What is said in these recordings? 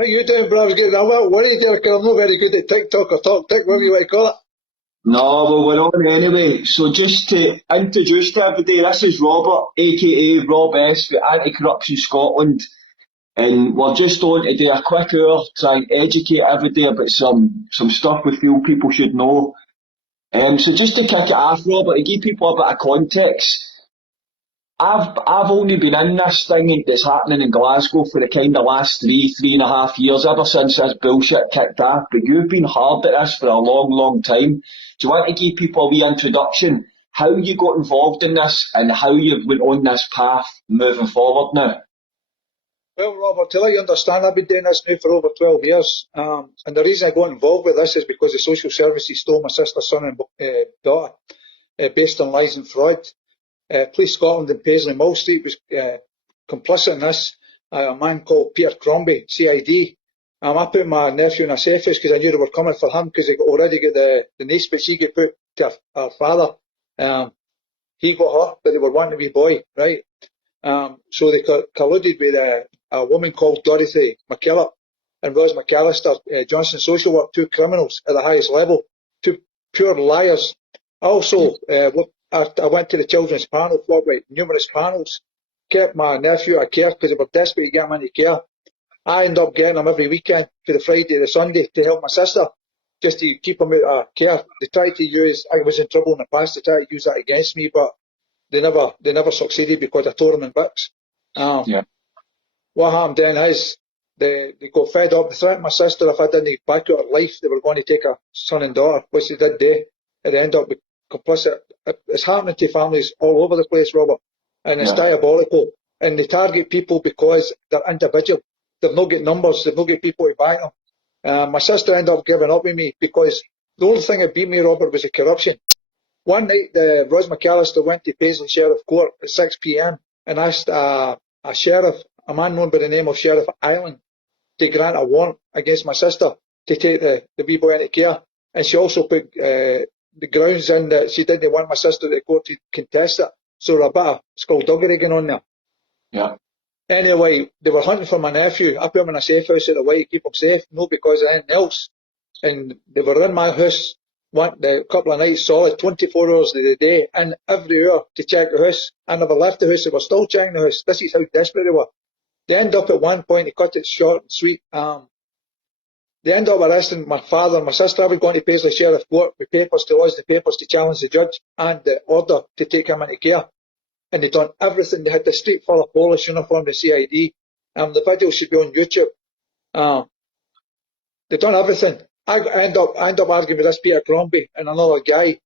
How you doing, bro? I was getting a little worried there because I'm not very good at TikTok or TalkTik, whatever you want to call it. No, well, we're on anyway. So just to introduce to everybody, this is Robert, AkA Robess for Anti-Corruption Scotland. And we're just on to do a quick hour, try and educate everybody about some stuff we feel people should know. So just to kick it off, Robert, to give people a bit of context, I've only been in this thing that's happening in Glasgow for the kind of last 3.5 years, ever since this bullshit kicked off. But you've been hard at this for a long, long time. Do you want to give people a wee introduction, how you got involved in this and how you went on this path moving forward now? Well, Robert, to let you understand, I've been doing this now for over 12 years. And the reason I got involved with this is because the social services stole my sister's son and daughter based on lies and fraud. Police Scotland and Paisley Mall Street was complicit in this. A man called Peter Crombie, CID. I put my nephew in a safe house because I knew they were coming for him because he already got the niece, but she got put to her father. He got her, but they were wanting a wee boy, right? So they colluded with a woman called Dorothy McKillop and Rose McAllister, Johnson Social Work, two criminals at the highest level, two pure liars. Also, I went to the children's panel, fought with numerous panels, kept my nephew out of care because they were desperate to get him into care. I ended up getting him every weekend for the Friday to the Sunday to help my sister, just to keep him out of care. They tried to use, I was in trouble in the past, they tried to use that against me, but they never succeeded because I tore them in bits. What happened then is they got fed up. They threatened my sister if I didn't back out her life, they were going to take her son and daughter, which they did do. It ended up with complicit. It's happening to families all over the place, Robert, and it's diabolical. And they target people because they're individual. They've not got numbers. They've not got people to back them. My sister ended up giving up with me because the only thing that beat me, Robert, was the corruption. One night, Rose McAllister went to Paisley Sheriff Court at 6 p.m. and asked a sheriff, a man known by the name of Sheriff Island, to grant a warrant against my sister to take the wee boy into care. And she also put the grounds in that she didn't want my sister to the court to contest it. So a bit of skullduggery going on there. Yeah. Anyway, they were hunting for my nephew. I put him in a safe house at the way to keep him safe, no because of anything else. And they were in my house a couple of nights solid, 24 hours of the day, and every hour to check the house. I never left the house, they were still checking the house. This is how desperate they were. They end up at one point, to cut it short and sweet, they end up arresting my father and my sister. I was going to Paisley Sheriff Court with papers to us, the papers to challenge the judge and the order to take him into care. And they done everything. They had the street full of police uniform, the CID. The video should be on YouTube. They done everything. I end up arguing with this Peter Crombie and another guy.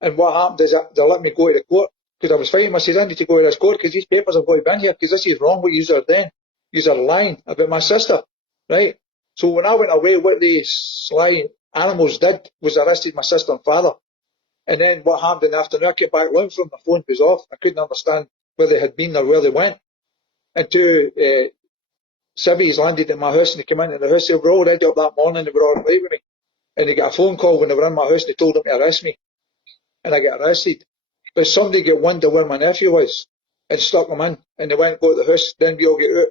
And what happened is that they let me go to the court because I was fighting. I said, I need to go to this court because these papers have got to be in here because this is wrong what you are doing. You are lying about my sister, right? So when I went away, what these sly animals did was arrested my sister and father. And then what happened in the afternoon, I came back home from the phone was off. I couldn't understand where they had been or where they went. And two civvies landed in my house and they came into the house. They were all ready up that morning. They were all right with me. And they got a phone call when they were in my house. They told them to arrest me. And I got arrested. But somebody got wind of where my nephew was and stuck him in. And they went and go to the house. Then we all get out.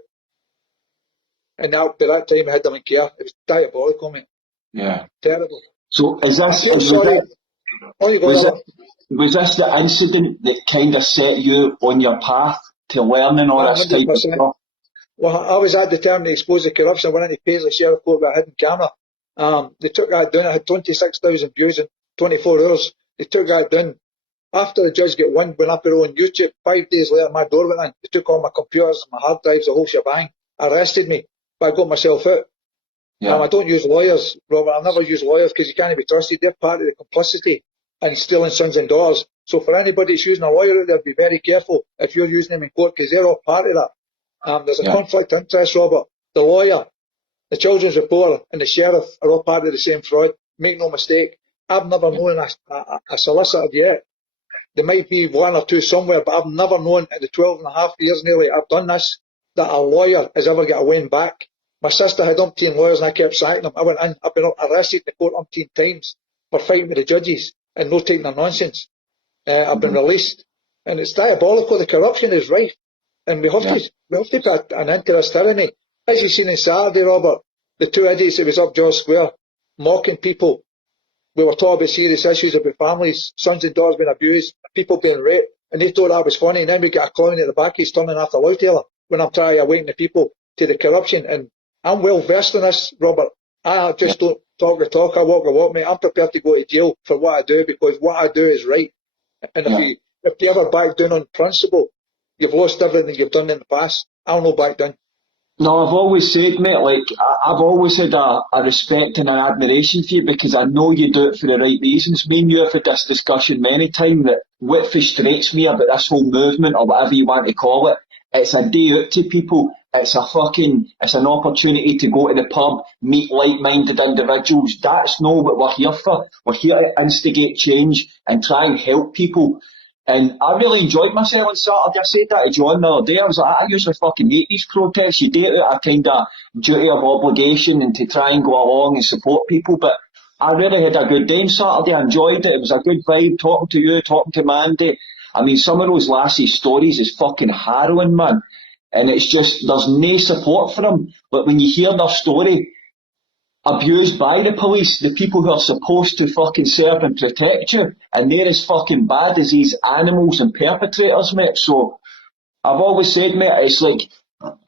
And now, by that time, I had them in care. It was diabolical, mate. Yeah. Terrible. So is this... Was this the incident that kind of set you on your path to learning all this type of stuff? Well, I was determined to expose the corruption. I went into Paisley Sheriff Court with a hidden camera. They took that down. I had 26,000 views in 24 hours. They took that down. After the judge got wind, went up on YouTube. 5 days later, my door went in. They took all my computers, my hard drives, the whole shebang. Arrested me, but I got myself out. Yeah. I don't use lawyers, Robert. I never use lawyers because you can't be trusted. They're part of the complicity and stealing sons and daughters. So for anybody that's using a lawyer out there, be very careful if you're using them in court because they're all part of that. There's a conflict of interest, Robert. The lawyer, the children's reporter and the sheriff are all part of the same fraud. Make no mistake. I've never known a solicitor yet. There might be one or two somewhere, but I've never known in the 12.5 years nearly I've done this that a lawyer has ever got a win back. My sister had umpteen lawyers and I kept sacking them. I went in, I've been arrested in the court umpteen times for fighting with the judges and no taking their nonsense. I've been released. And it's diabolical. The corruption is rife. And we have to put an end to this tyranny. As you've seen on Saturday, Robert, The two idiots that was up George Square, mocking people. We were talking about serious issues about families, sons and daughters being abused, people being raped, and they thought that was funny, and then we get a clown at the back, he's turning after Loud Taylor when I'm trying to awaken the people to the corruption. And I'm well versed in this, Robert. I just don't talk the talk, I walk the walk, mate. I'm prepared to go to jail for what I do, because what I do is right. And if you ever back down on principle, you've lost everything you've done in the past. I'll no back down. No, I've always said, mate, like, I've always had a respect and an admiration for you because I know you do it for the right reasons. Me and you have had this discussion many times that what frustrates me about this whole movement or whatever you want to call it, it's a day out to people. It's an opportunity to go to the pub, meet like-minded individuals. That's not what we're here for. We're here to instigate change and try and help people. And I really enjoyed myself on Saturday. I said that to John the other day. I was like, I usually fucking hate these protests. You do it out of kind of duty of obligation and to try and go along and support people. But I really had a good day on Saturday. I enjoyed it. It was a good vibe talking to you, talking to Mandy. I mean, some of those lassies' stories is fucking harrowing, man. And it's just, there's no support for them. But when you hear their story, abused by the police, the people who are supposed to fucking serve and protect you, and they're as fucking bad as these animals and perpetrators, mate. So I've always said, mate, it's like,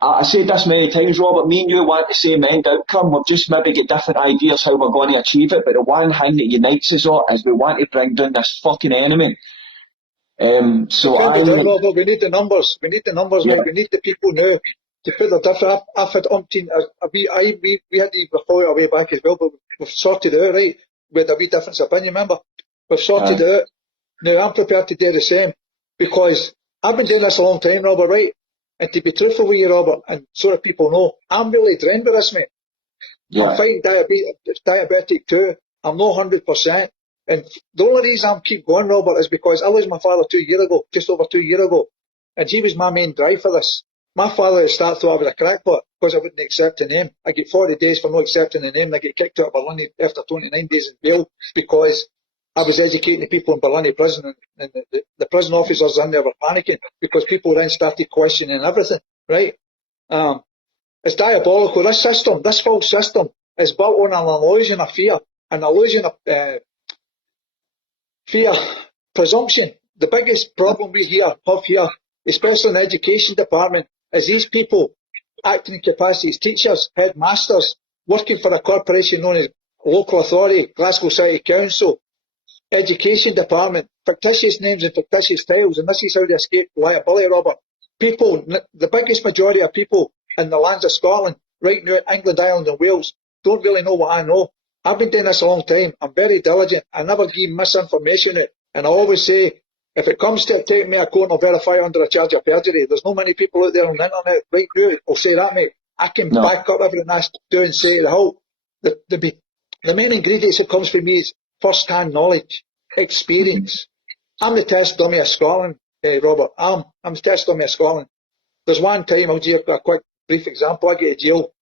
I said this many times, Robert, me and you want the same end outcome. We've just maybe got different ideas how we're going to achieve it, but the one thing that unites us all is we want to bring down this fucking enemy. Robert, we need the numbers. We need the numbers, mate. We need the people now to put the difference. I've had umpteen. We had these before a way back as well, but we've sorted it out, right? With a wee difference of opinion, remember? We've sorted it out. Now I'm prepared to do the same because I've been doing this a long time, Robert, right? And to be truthful with you, Robert, and so that people know, I'm really drained with this, mate. I'm fighting diabetic too. I'm not 100%. And the only reason I keep going, Robert, is because I lost my father 2 years ago, just over 2 years ago. And he was my main drive for this. My father at the start thought I was a crackpot because I wouldn't accept the name. I get 40 days for not accepting the name, and I get kicked out of Berlin after 29 days in bail because I was educating the people in Berlin prison, and the prison officers in there were panicking because people then started questioning everything, right? It's diabolical. This system, this false system, is built on an illusion of fear, an illusion of fear, presumption. The biggest problem we have here, especially in the education department, is these people acting in capacity as teachers, headmasters, working for a corporation known as local authority, Glasgow City Council, education department, fictitious names and fictitious titles, and this is how they escape liability, Robert. People, the biggest majority of people in the lands of Scotland, right now, England, Ireland and Wales, don't really know what I know. I've been doing this a long time. I'm very diligent. I never give misinformation out. And I always say, if it comes to it, take me a court and I'll verify under a charge of perjury. There's not many people out there on the internet right now who'll say that, mate. I can back up everything I do and say the whole. The main ingredients that comes from me is first-hand knowledge, experience. I'm the test dummy of Scotland, Robert. I'm the test dummy of Scotland. There's one time, I'll give you a quick, brief example. I get to jail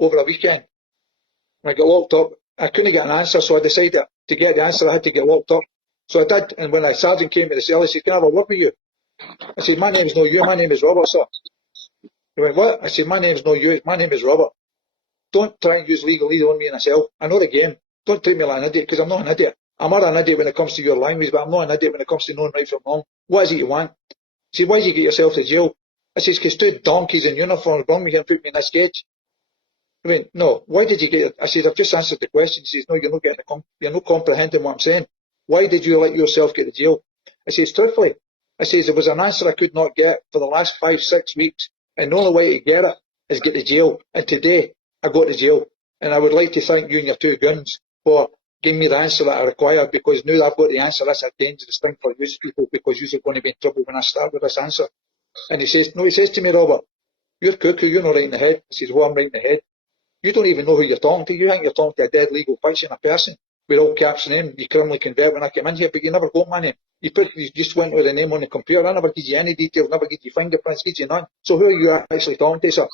over a weekend. I got locked up. I couldn't get an answer, so I decided to get the answer, I had to get locked up. So I did, and when the sergeant came to the cell, he said, "Can I have a word with you?" I said, "My name's not you, my name is Robert, sir." He went, "What?" I said, "My name's not you, my name is Robert. Don't try and use legalese on me in a cell. I know the game. Don't treat me like an idiot, because I'm not an idiot. I'm not an idiot when it comes to your language, but I'm not an idiot when it comes to knowing right from wrong. What is it you want?" I said, "Why did you get yourself to jail?" I said, "Because two donkeys in uniforms brought me here and put me in this cage." I mean, "No, why did you get it?" I said, "I've just answered the question." He says, "No, you're not getting you're not comprehending what I'm saying. Why did you let yourself get to jail?" I says, "Truthfully," I says, "there was an answer I could not get for the last 5-6 weeks, and the only way to get it is get to jail. And today, I got to jail. And I would like to thank you and your two guns for giving me the answer that I required, because now that I've got the answer, that's a dangerous thing for you people, because you're going to be in trouble when I start with this answer." And he says to me, "Robert, you're cuckoo, you're not right in the head." I says, "Well, I'm right in the head. You don't even know who you're talking to. You think you're talking to a dead legal fiction, a person with all caps name. You criminally convert when I came in here, but you never got my name. You just went with the name on the computer. I never give you any details, never give you fingerprints, give you none. So who are you actually talking to, sir?"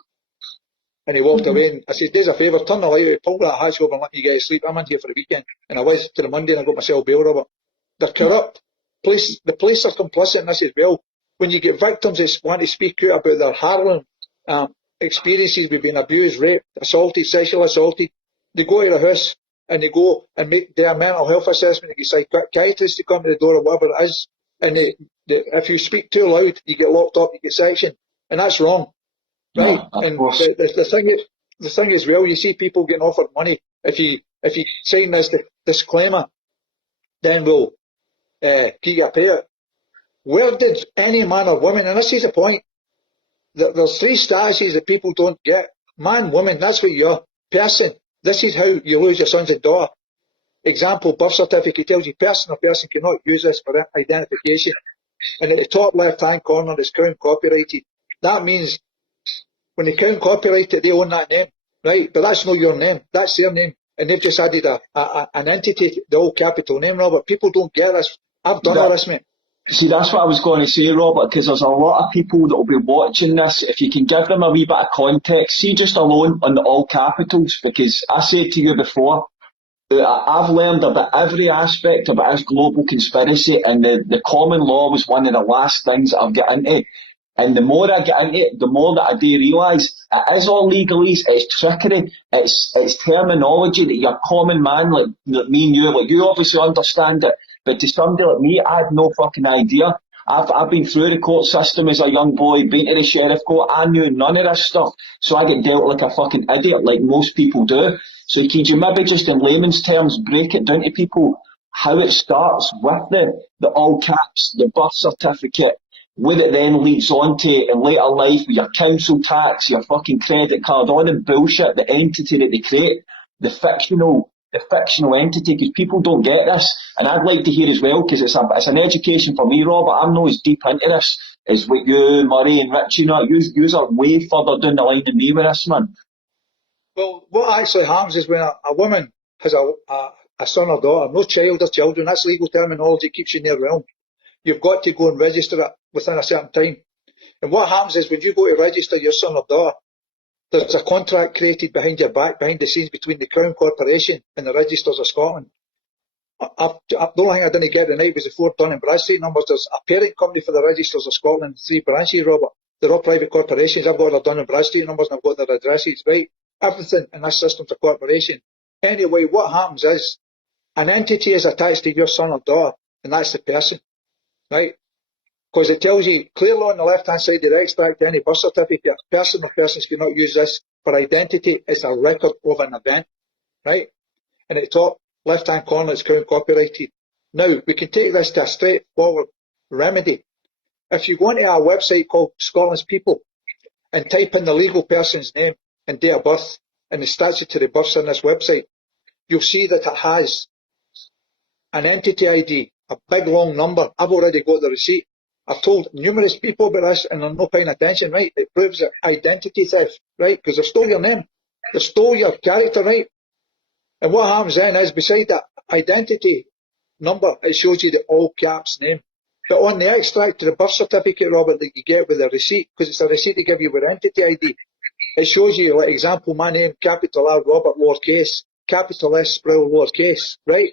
And he walked away, and I said, "Do us a favour, turn the light out, pull that hatch over and let you guys sleep. I'm in here for the weekend." And I was to the Monday, and I got myself bail, Robert. They're corrupt. The police are complicit in this as well. When you get victims that want to speak out about their harrowing experiences with being abused, raped, assaulted, sexually assaulted. They go to the house and they go and make their mental health assessment. They get psychiatrists to come to the door or whatever it is. And if you speak too loud, you get locked up, you get sectioned. And that's wrong. Right? No, of And course. the thing is, well, you see people getting offered money. If you sign this disclaimer, then we'll give you a payout. Where did any man or woman, and this is the point, there's three statuses that people don't get. Man, woman, that's what you're. Person, this is how you lose your sons and daughter. Example, birth certificate tells you person or person cannot use this for identification. And at the top left-hand corner is Crown copyrighted. That means when the Crown copyright it, they own that name, right? But that's not your name, that's their name. And they've just added an entity, the old capital name, Robert. People don't get this. I've done all this, mate. See, that's what I was going to say, Robert, because there's a lot of people that will be watching this. If you can give them a wee bit of context, see just alone on the all capitals, because I said to you before, I've learned about every aspect about this global conspiracy, and the common law was one of the last things that I've got into. And the more I get into it, the more that I do realise it is all legalese, it's trickery, it's terminology that your common man like me and you, like you obviously understand it, but to somebody like me, I had no fucking idea. I've been through the court system as a young boy, been to the sheriff court, I knew none of this stuff, so I get dealt like a fucking idiot, like most people do. So could you maybe just in layman's terms break it down to people how it starts with the all caps, the birth certificate, what it then leads on to in later life with your council tax, your fucking credit card, all the bullshit, the entity that they create, the fictional entity, because people don't get this. And I'd like to hear as well, because it's an education for me, Robert. I'm not as deep into this as what you, Murray and Rich, you know, you are way further down the line than me with this, man. Well, what actually happens is when a woman has a son or daughter, no child or children, that's legal terminology, keeps you in their realm. You've got to go and register it within a certain time. And what happens is when you go to register your son or daughter, there's a contract created behind your back, behind the scenes, between the Crown Corporation and the Registers of Scotland. The only thing I didn't get tonight was the 4 Dun and Bradstreet numbers. There's a parent company for the Registers of Scotland, 3 branches, Robert. They're all private corporations. I've got their Dun and Bradstreet numbers and I've got their addresses, right? Everything in this system's a corporation. Anyway, what happens is an entity is attached to your son or daughter, and that's the person, right? Because it tells you clearly on the left-hand side of the extract, any birth certificate, person or persons cannot use this for identity. It's a record of an event, right? And at the top left-hand corner, it's Crown copyrighted. Now, we can take this to a straightforward remedy. If you go into a website called Scotland's People and type in the legal person's name and date of birth and the statutory births on this website, you'll see that it has an entity ID, a big long number. I've already got the receipt. I've told numerous people about this and they're not paying attention, right? It proves that identity theft, right? Because they've stole your name. They've stole your character, right? And what happens then is beside that identity number, it shows you the all caps name. But on the extract to the birth certificate, Robert, that you get with the receipt, because it's a receipt to give you with entity ID, it shows you, like example, my name, capital R, Robert, lowercase, capital S, Sproul, lowercase, right?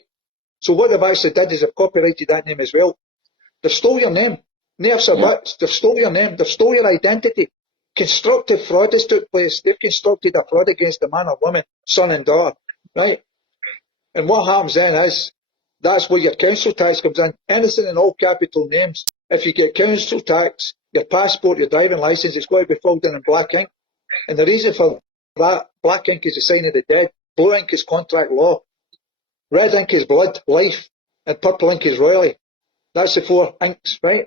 So what they've actually did is they've copyrighted that name as well. They've stole your name. Nerves are bits. They've stole your name. They've stole your identity. Constructive fraud has took place. They've constructed a fraud against the man or woman, son and daughter, right? And what happens then is, that's where your council tax comes in. Anything in all capital names. If you get council tax, your passport, your driving licence, it's got to be filled in black ink. And the reason for that, black ink is the sign of the dead. Blue ink is contract law. Red ink is blood, life. And purple ink is royalty. That's the 4 inks, right?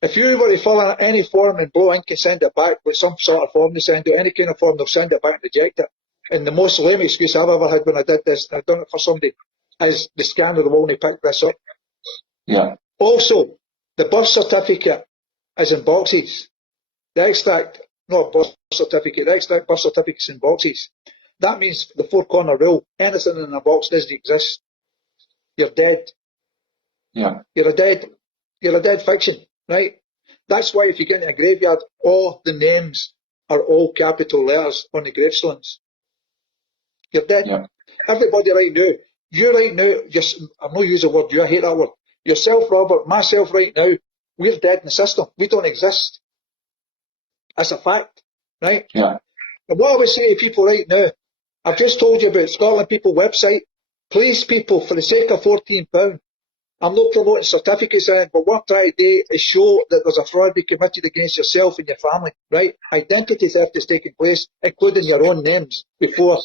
If you were to fill in any form in blue ink and send it back with some sort of form, they send out any kind of form, they'll send it back and reject it. And the most lame excuse I've ever had when I did this, and I've done it for somebody, is the scanner will only pick this up. Yeah. Also, the birth certificate is in boxes. The extract, not birth certificate, the extract birth certificate's in boxes. That means the 4 corner rule, anything in a box doesn't exist. You're dead. Yeah. You're a dead fiction, right? That's why if you get in a graveyard, all the names are all capital letters on the gravestones. You're dead. Yeah. Everybody right now, you right now, I'm not using the word you, I hate that word. Yourself, Robert, myself right now, we're dead in the system. We don't exist. That's a fact. right? Yeah. And what I would say to people right now, I've just told you about Scotland People website. Please, people, for the sake of £14, I'm not promoting certificates in it, but what I'm trying to do is show that there's a fraud being committed against yourself and your family, right? Identity theft is taking place, including your own names, before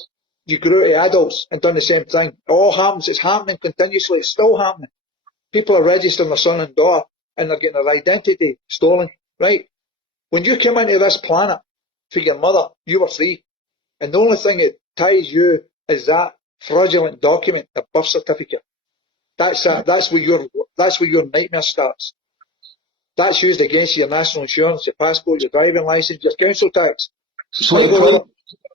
you grew to adults and done the same thing. It all happens. It's happening continuously. It's still happening. People are registering their son and daughter, and they're getting their identity stolen, right? When you came into this planet for your mother, you were free. And the only thing that ties you is that fraudulent document, the birth certificate. That's where your nightmare starts. That's used against your national insurance, your passport, your driving licence, your council tax. So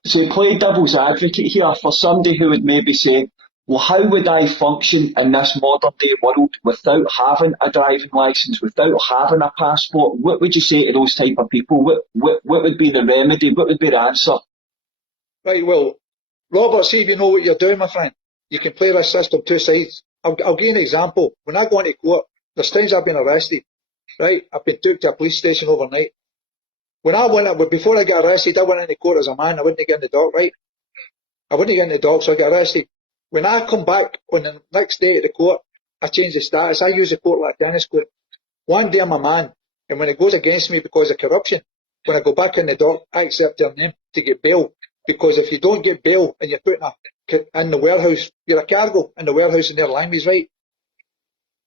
to play devil's advocate here, for somebody who would maybe say, well, how would I function in this modern day world without having a driving licence, without having a passport? What would you say to those type of people? What would be the remedy? What would be the answer? Right, well, Robert, see if you know what you're doing, my friend. You can play this system two sides. I'll give you an example. When I go into court, there's times I've been arrested, right? I've been took to a police station overnight. Before I got arrested, I went into court as a man. I wouldn't get in the dock, right? I wouldn't get in the dock, so I got arrested. When I come back on the next day at the court, I change the status. I use the court like a tennis court. One day I'm a man, and when it goes against me because of corruption, when I go back in the dock, I accept their name to get bail. Because if you don't get bail and you're put in the warehouse, you're a cargo in the warehouse in their language, right?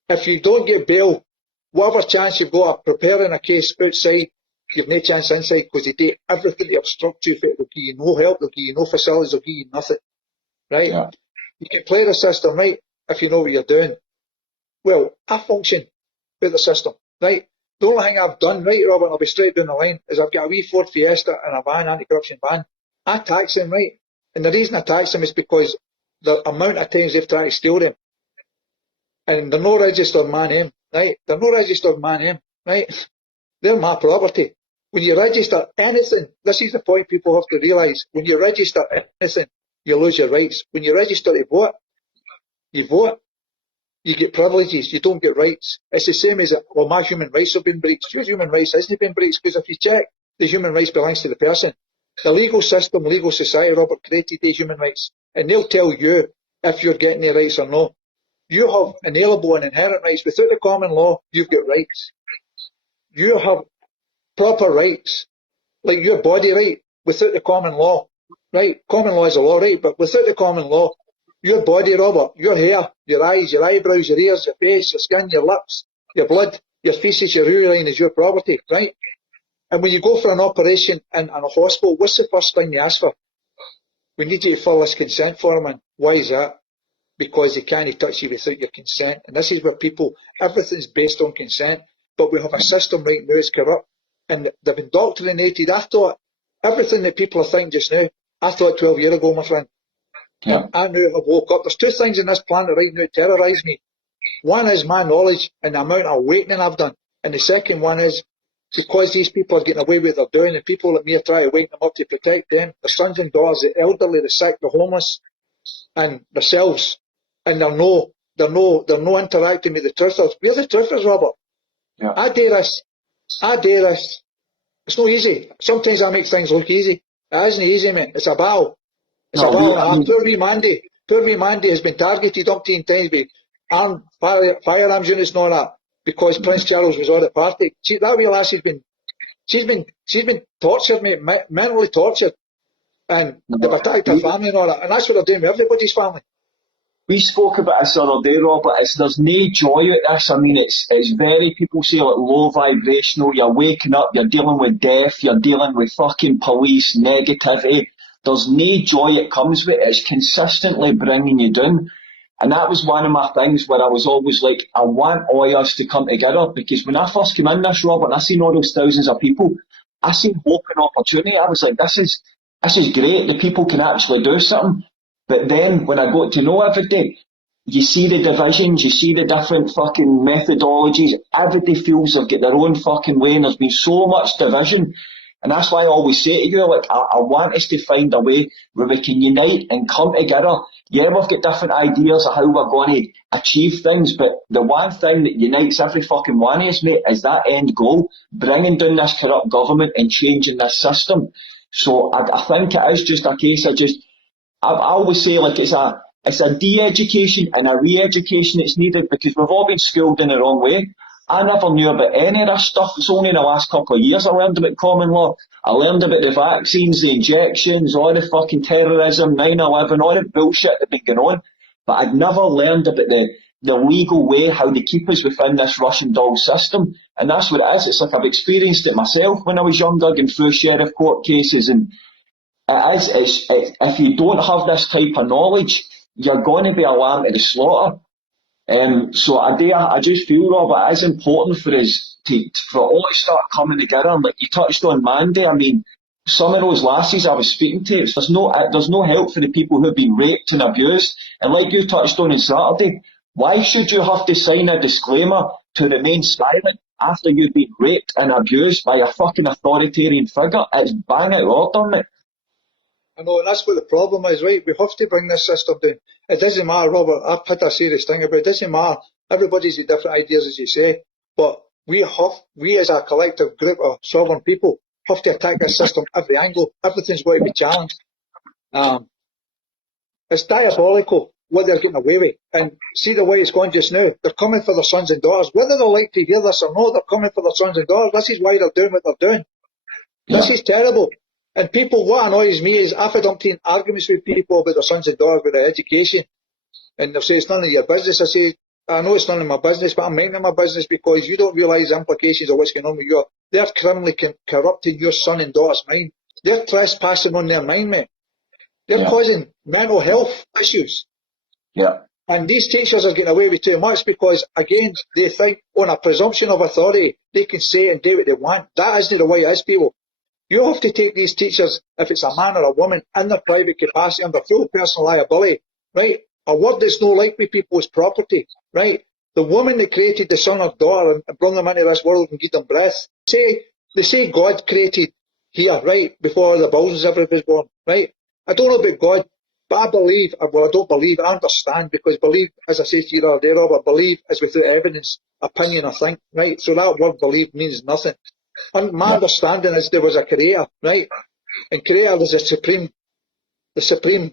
If you don't get bail, whatever chance you've got of preparing a case outside, you've no chance inside, because they do everything to obstruct you. They'll give you no help, they'll give you no facilities, they'll give you nothing, right? Yeah. You can play the system, right, if you know what you're doing. Well, I function with the system, right? The only thing I've done, right, Robert, I'll be straight down the line, is I've got a wee Ford Fiesta and a van, anti-corruption van. I tax them, right? And the reason I tax them is because the amount of times they've tried to steal them. And they're no registered my name, right? They're no registered my name, right? They're my property. When you register anything, this is the point people have to realise. When you register anything, you lose your rights. When you register to vote, you vote. You get privileges, you don't get rights. It's the same as, well, my human rights have been breached. Your human rights hasn't been breached, because if you check, the human rights belongs to the person. The legal system, legal society, Robert, created these human rights. And they'll tell you if you're getting the rights or not. You have inalienable and inherent rights. Without the common law, you've got rights. You have proper rights, like your body right, without the common law, right? Common law is a law, right? But without the common law, your body, Robert, your hair, your eyes, your eyebrows, your ears, your face, your skin, your lips, your blood, your faeces, your urine is your property, right? And when you go for an operation in a hospital, what's the first thing you ask for? We need you to fill this consent form in. Why is that? Because they can't touch you without your consent. And this is where everything's based on consent, but we have a system right now that's corrupt. And they've indoctrinated. I thought everything that people are thinking just now, I thought 12 years ago, my friend. Yeah. And I knew I woke up. There's two things in this planet right now that terrorise me. One is my knowledge and the amount of awakening I've done. And the second one is because these people are getting away with what they're doing, and people like me are trying to wake them up to protect them, their sons and daughters, the elderly, the sick, the homeless, and themselves. And they're no interacting with the truthers. We're the truthers, Robert. Yeah. I dare this. It's not easy. Sometimes I make things look easy. It isn't easy, mate. It's a battle. It's a battle. Poor wee Mandy has been targeted umpteen times by armed firearms units and all that, because Prince Charles was on the party. That wee lass she's been tortured, mate, mentally tortured. And they've attacked her family and all that. And that's what they're doing with everybody's family. We spoke about this the other day, Robert. There's no joy at this. I mean, it's very, people say, like, low vibrational. You're waking up, you're dealing with death, you're dealing with fucking police, negativity. There's no joy that comes with it. It's consistently bringing you down. And that was one of my things where I was always like, I want all us to come together, because when I first came in this, Robert, and I seen all those thousands of people, I seen hope and opportunity. I was like, this is great. The people can actually do something. But then when I got to know everything, you see the divisions, you see the different fucking methodologies. Everybody feels they've got their own fucking way, and there's been so much division. And that's why I always say to you, like, I want us to find a way where we can unite and come together. Yeah, we've got different ideas of how we're going to achieve things, but the one thing that unites every fucking one of us, mate, is that end goal, bringing down this corrupt government and changing this system. So I think it is just a case of just, I always say like it's a de-education and a re-education that's needed because we've all been schooled in the wrong way. I never knew about any of this stuff. It's only in the last couple of years I learned about common law. I learned about the vaccines, the injections, all the fucking terrorism, 9/11, all the bullshit that's been going on. But I'd never learned about the legal way, how they keep us within this Russian doll system. And that's what it is. It's like I've experienced it myself when I was younger, going through sheriff court cases. And if you don't have this type of knowledge, you're going to be a lamb to the slaughter. So I just feel, Robert, it is important for us for all to start coming together. And like you touched on Mandy, I mean, some of those lasses I was speaking to, there's no help for the people who've been raped and abused. And like you touched on Saturday, why should you have to sign a disclaimer to remain silent after you've been raped and abused by a fucking authoritarian figure? It's bang out order, mate. I know, and that's what the problem is, right? We have to bring this system down. It doesn't matter, Robert, I've had a serious thing about it. It doesn't matter. Everybody's got different ideas, as you say, but we as a collective group of sovereign people have to attack this system every angle. Everything's got to be challenged. It's diabolical what they're getting away with. And see the way it's going just now. They're coming for their sons and daughters. Whether they like to hear this or not, they're coming for their sons and daughters. This is why they're doing what they're doing. Yeah. This is terrible. And people, what annoys me is I've had umpteen arguments with people about their sons and daughters, about their education. And they'll say, it's none of your business. I say, I know it's none of my business, but I'm minding my business because you don't realise the implications of what's going on with you. They're criminally corrupting your son and daughter's mind. They're trespassing on their mind, mate. They're causing mental health issues. Yeah. And these teachers are getting away with too much because, again, they think on a presumption of authority, they can say and do what they want. That isn't the way it is, people. You have to take these teachers, if it's a man or a woman, in their private capacity under full personal liability, right? A word that's no like with people is property, right? The woman that created the son or daughter and brought them into this world and gave them breath, they say God created here, right, before the bills ever was born, right? I don't know about God, but I believe, well, I don't believe, I understand, because believe, as I said to you the other day, Robert, believe is without evidence, opinion, I think, right? So that word believe means nothing. And my understanding is there was a creator, right? And creator is the supreme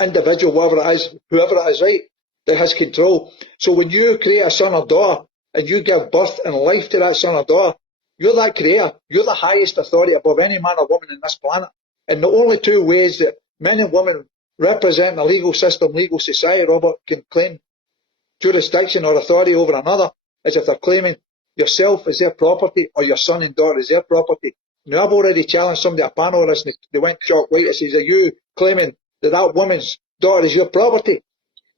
individual, whoever it is, right? That has control. So when you create a son or daughter and you give birth and life to that son or daughter, you're that creator. You're the highest authority above any man or woman in this planet. And the only two ways that men and women representing a legal system, legal society, Robert, can claim jurisdiction or authority over another is if they're claiming yourself as their property or your son and daughter as their property. Now, I've already challenged somebody at a panel on this and they went chalk white and says, are you claiming that woman's daughter is your property?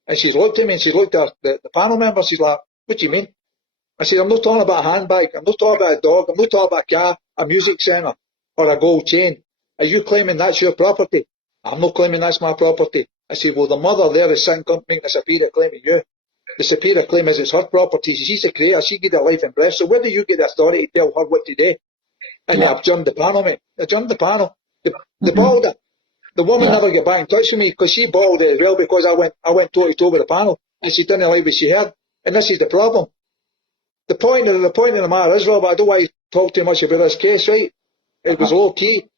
And she's looked at me and she's looked at the panel member, she's like, what do you mean? I said, I'm not talking about a handbag, I'm not talking about a dog, I'm not talking about a car, a music centre, or a gold chain. Are you claiming that's your property? I'm not claiming that's my property. I said, well, the mother there is sitting making a superior claim to you. The superior claim is it's her property. She's the creator, she gave her life and breath. So where do you get the authority to tell her what to do? And they adjourned the panel, mate. They adjourned the panel. They bottled it. The woman never got back in touch with me because she bottled it as well because I went toe-to-toe with the panel and she didn't like what she heard. And this is the problem. The point of the matter is, Rob, I don't want to talk too much about this case, right? It was low key.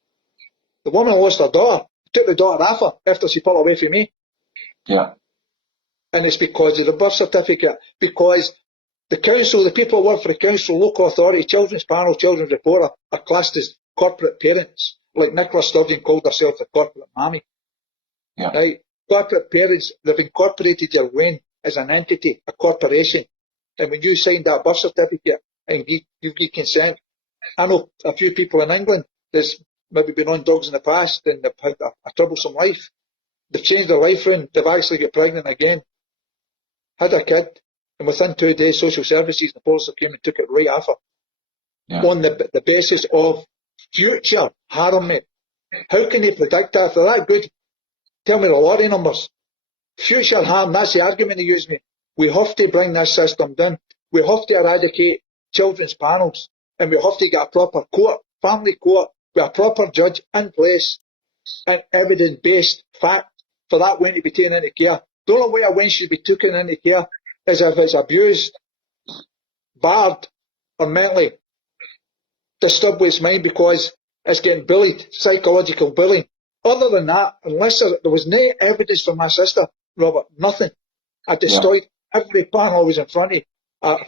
The woman lost her daughter. Took the daughter off her after she pulled away from me. Yeah. And it's because of the birth certificate. Because the council, the people who work for the council, local authority, children's panel, children's reporter are classed as corporate parents. Like Nicola Sturgeon called herself the corporate mammy. Yeah. Right? Corporate parents, they've incorporated your wing as an entity, a corporation. And when you signed that birth certificate and you give consent, I know a few people in England that's maybe been on drugs in the past and they've had a troublesome life. They've changed their life around, they've actually got pregnant again, had a kid, and within 2 days, social services, the police came and took it right off her. On the basis of future harm, mate. How can they predict that? If they're that good, tell me the lottery numbers. Future harm, that's the argument they use, mate. We have to bring this system down. We have to eradicate children's panels, and we have to get a proper court, family court, with a proper judge in place, and evidence-based fact for that when to be taken into care. The only way a when should be taken into care is if it's abused, barred, or mentally disturbed with its mind, because is getting bullied, psychological bullying. Other than that, unless there was no evidence for my sister, Robert, nothing. I destroyed every panel I was in front of.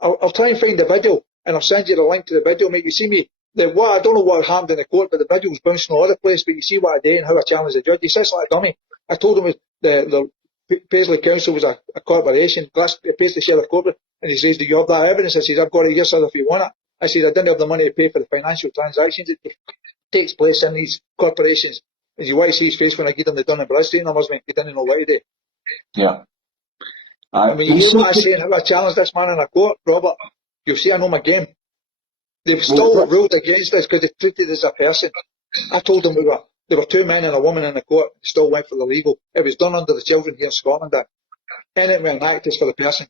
I'll try and find the video, and I'll send you the link to the video, mate. You see me, I don't know what happened in the court, but the video was bouncing all over the place, but you see what I did and how I challenged the judge. He says like a dummy. I told him the Paisley Council was a corporation, Paisley Sheriff Corporate, and he says, do you have that evidence? I said, I've got it here, sir, if you want it. I said, I didn't have the money to pay for the financial transactions that takes place in these corporations. And you want to see his face when I give him the Dun & Bradstreet numbers, mate. He didn't know what to do. Yeah. I mean, you hear what I say and how I challenge this man in a court, Robert. You'll see I know my game. They've still ruled against us because they treated us as a person. I told them there were two men and a woman in the court. They still went for the legal. It was done under the children here in Scotland. That anything with an act is for the person.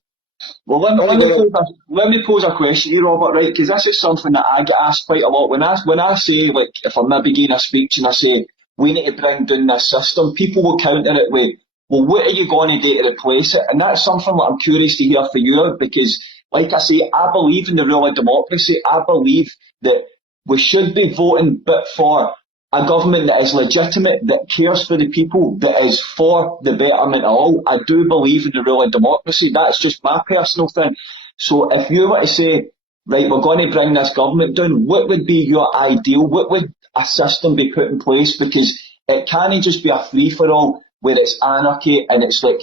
Well, let me pose a question to you, Robert, right? Because this is something that I get asked quite a lot. When I say, like, if I'm maybe giving a speech and I say, we need to bring down this system, people will counter it with, well, what are you going to do to replace it? And that's something that I'm curious to hear for you, because, like I say, I believe in the rule of democracy. I believe that we should be voting, but for a government that is legitimate, that cares for the people, that is for the betterment of all. I do believe in the rule of democracy. That's just my personal thing. So if you were to say, right, we're going to bring this government down, what would be your ideal? What would a system be put in place? Because it can't just be a free-for-all where it's anarchy and it's like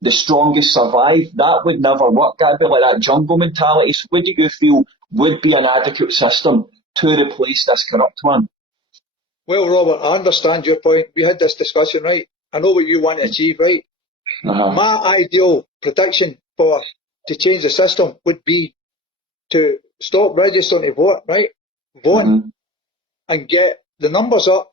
the strongest survive. That would never work. That'd be like that jungle mentality. So what do you feel would be an adequate system to replace this corrupt one? Well, Robert, I understand your point. We had this discussion, right? I know what you want to achieve, right? My ideal prediction to change the system would be to stop registering to vote, right? Vote and get the numbers up,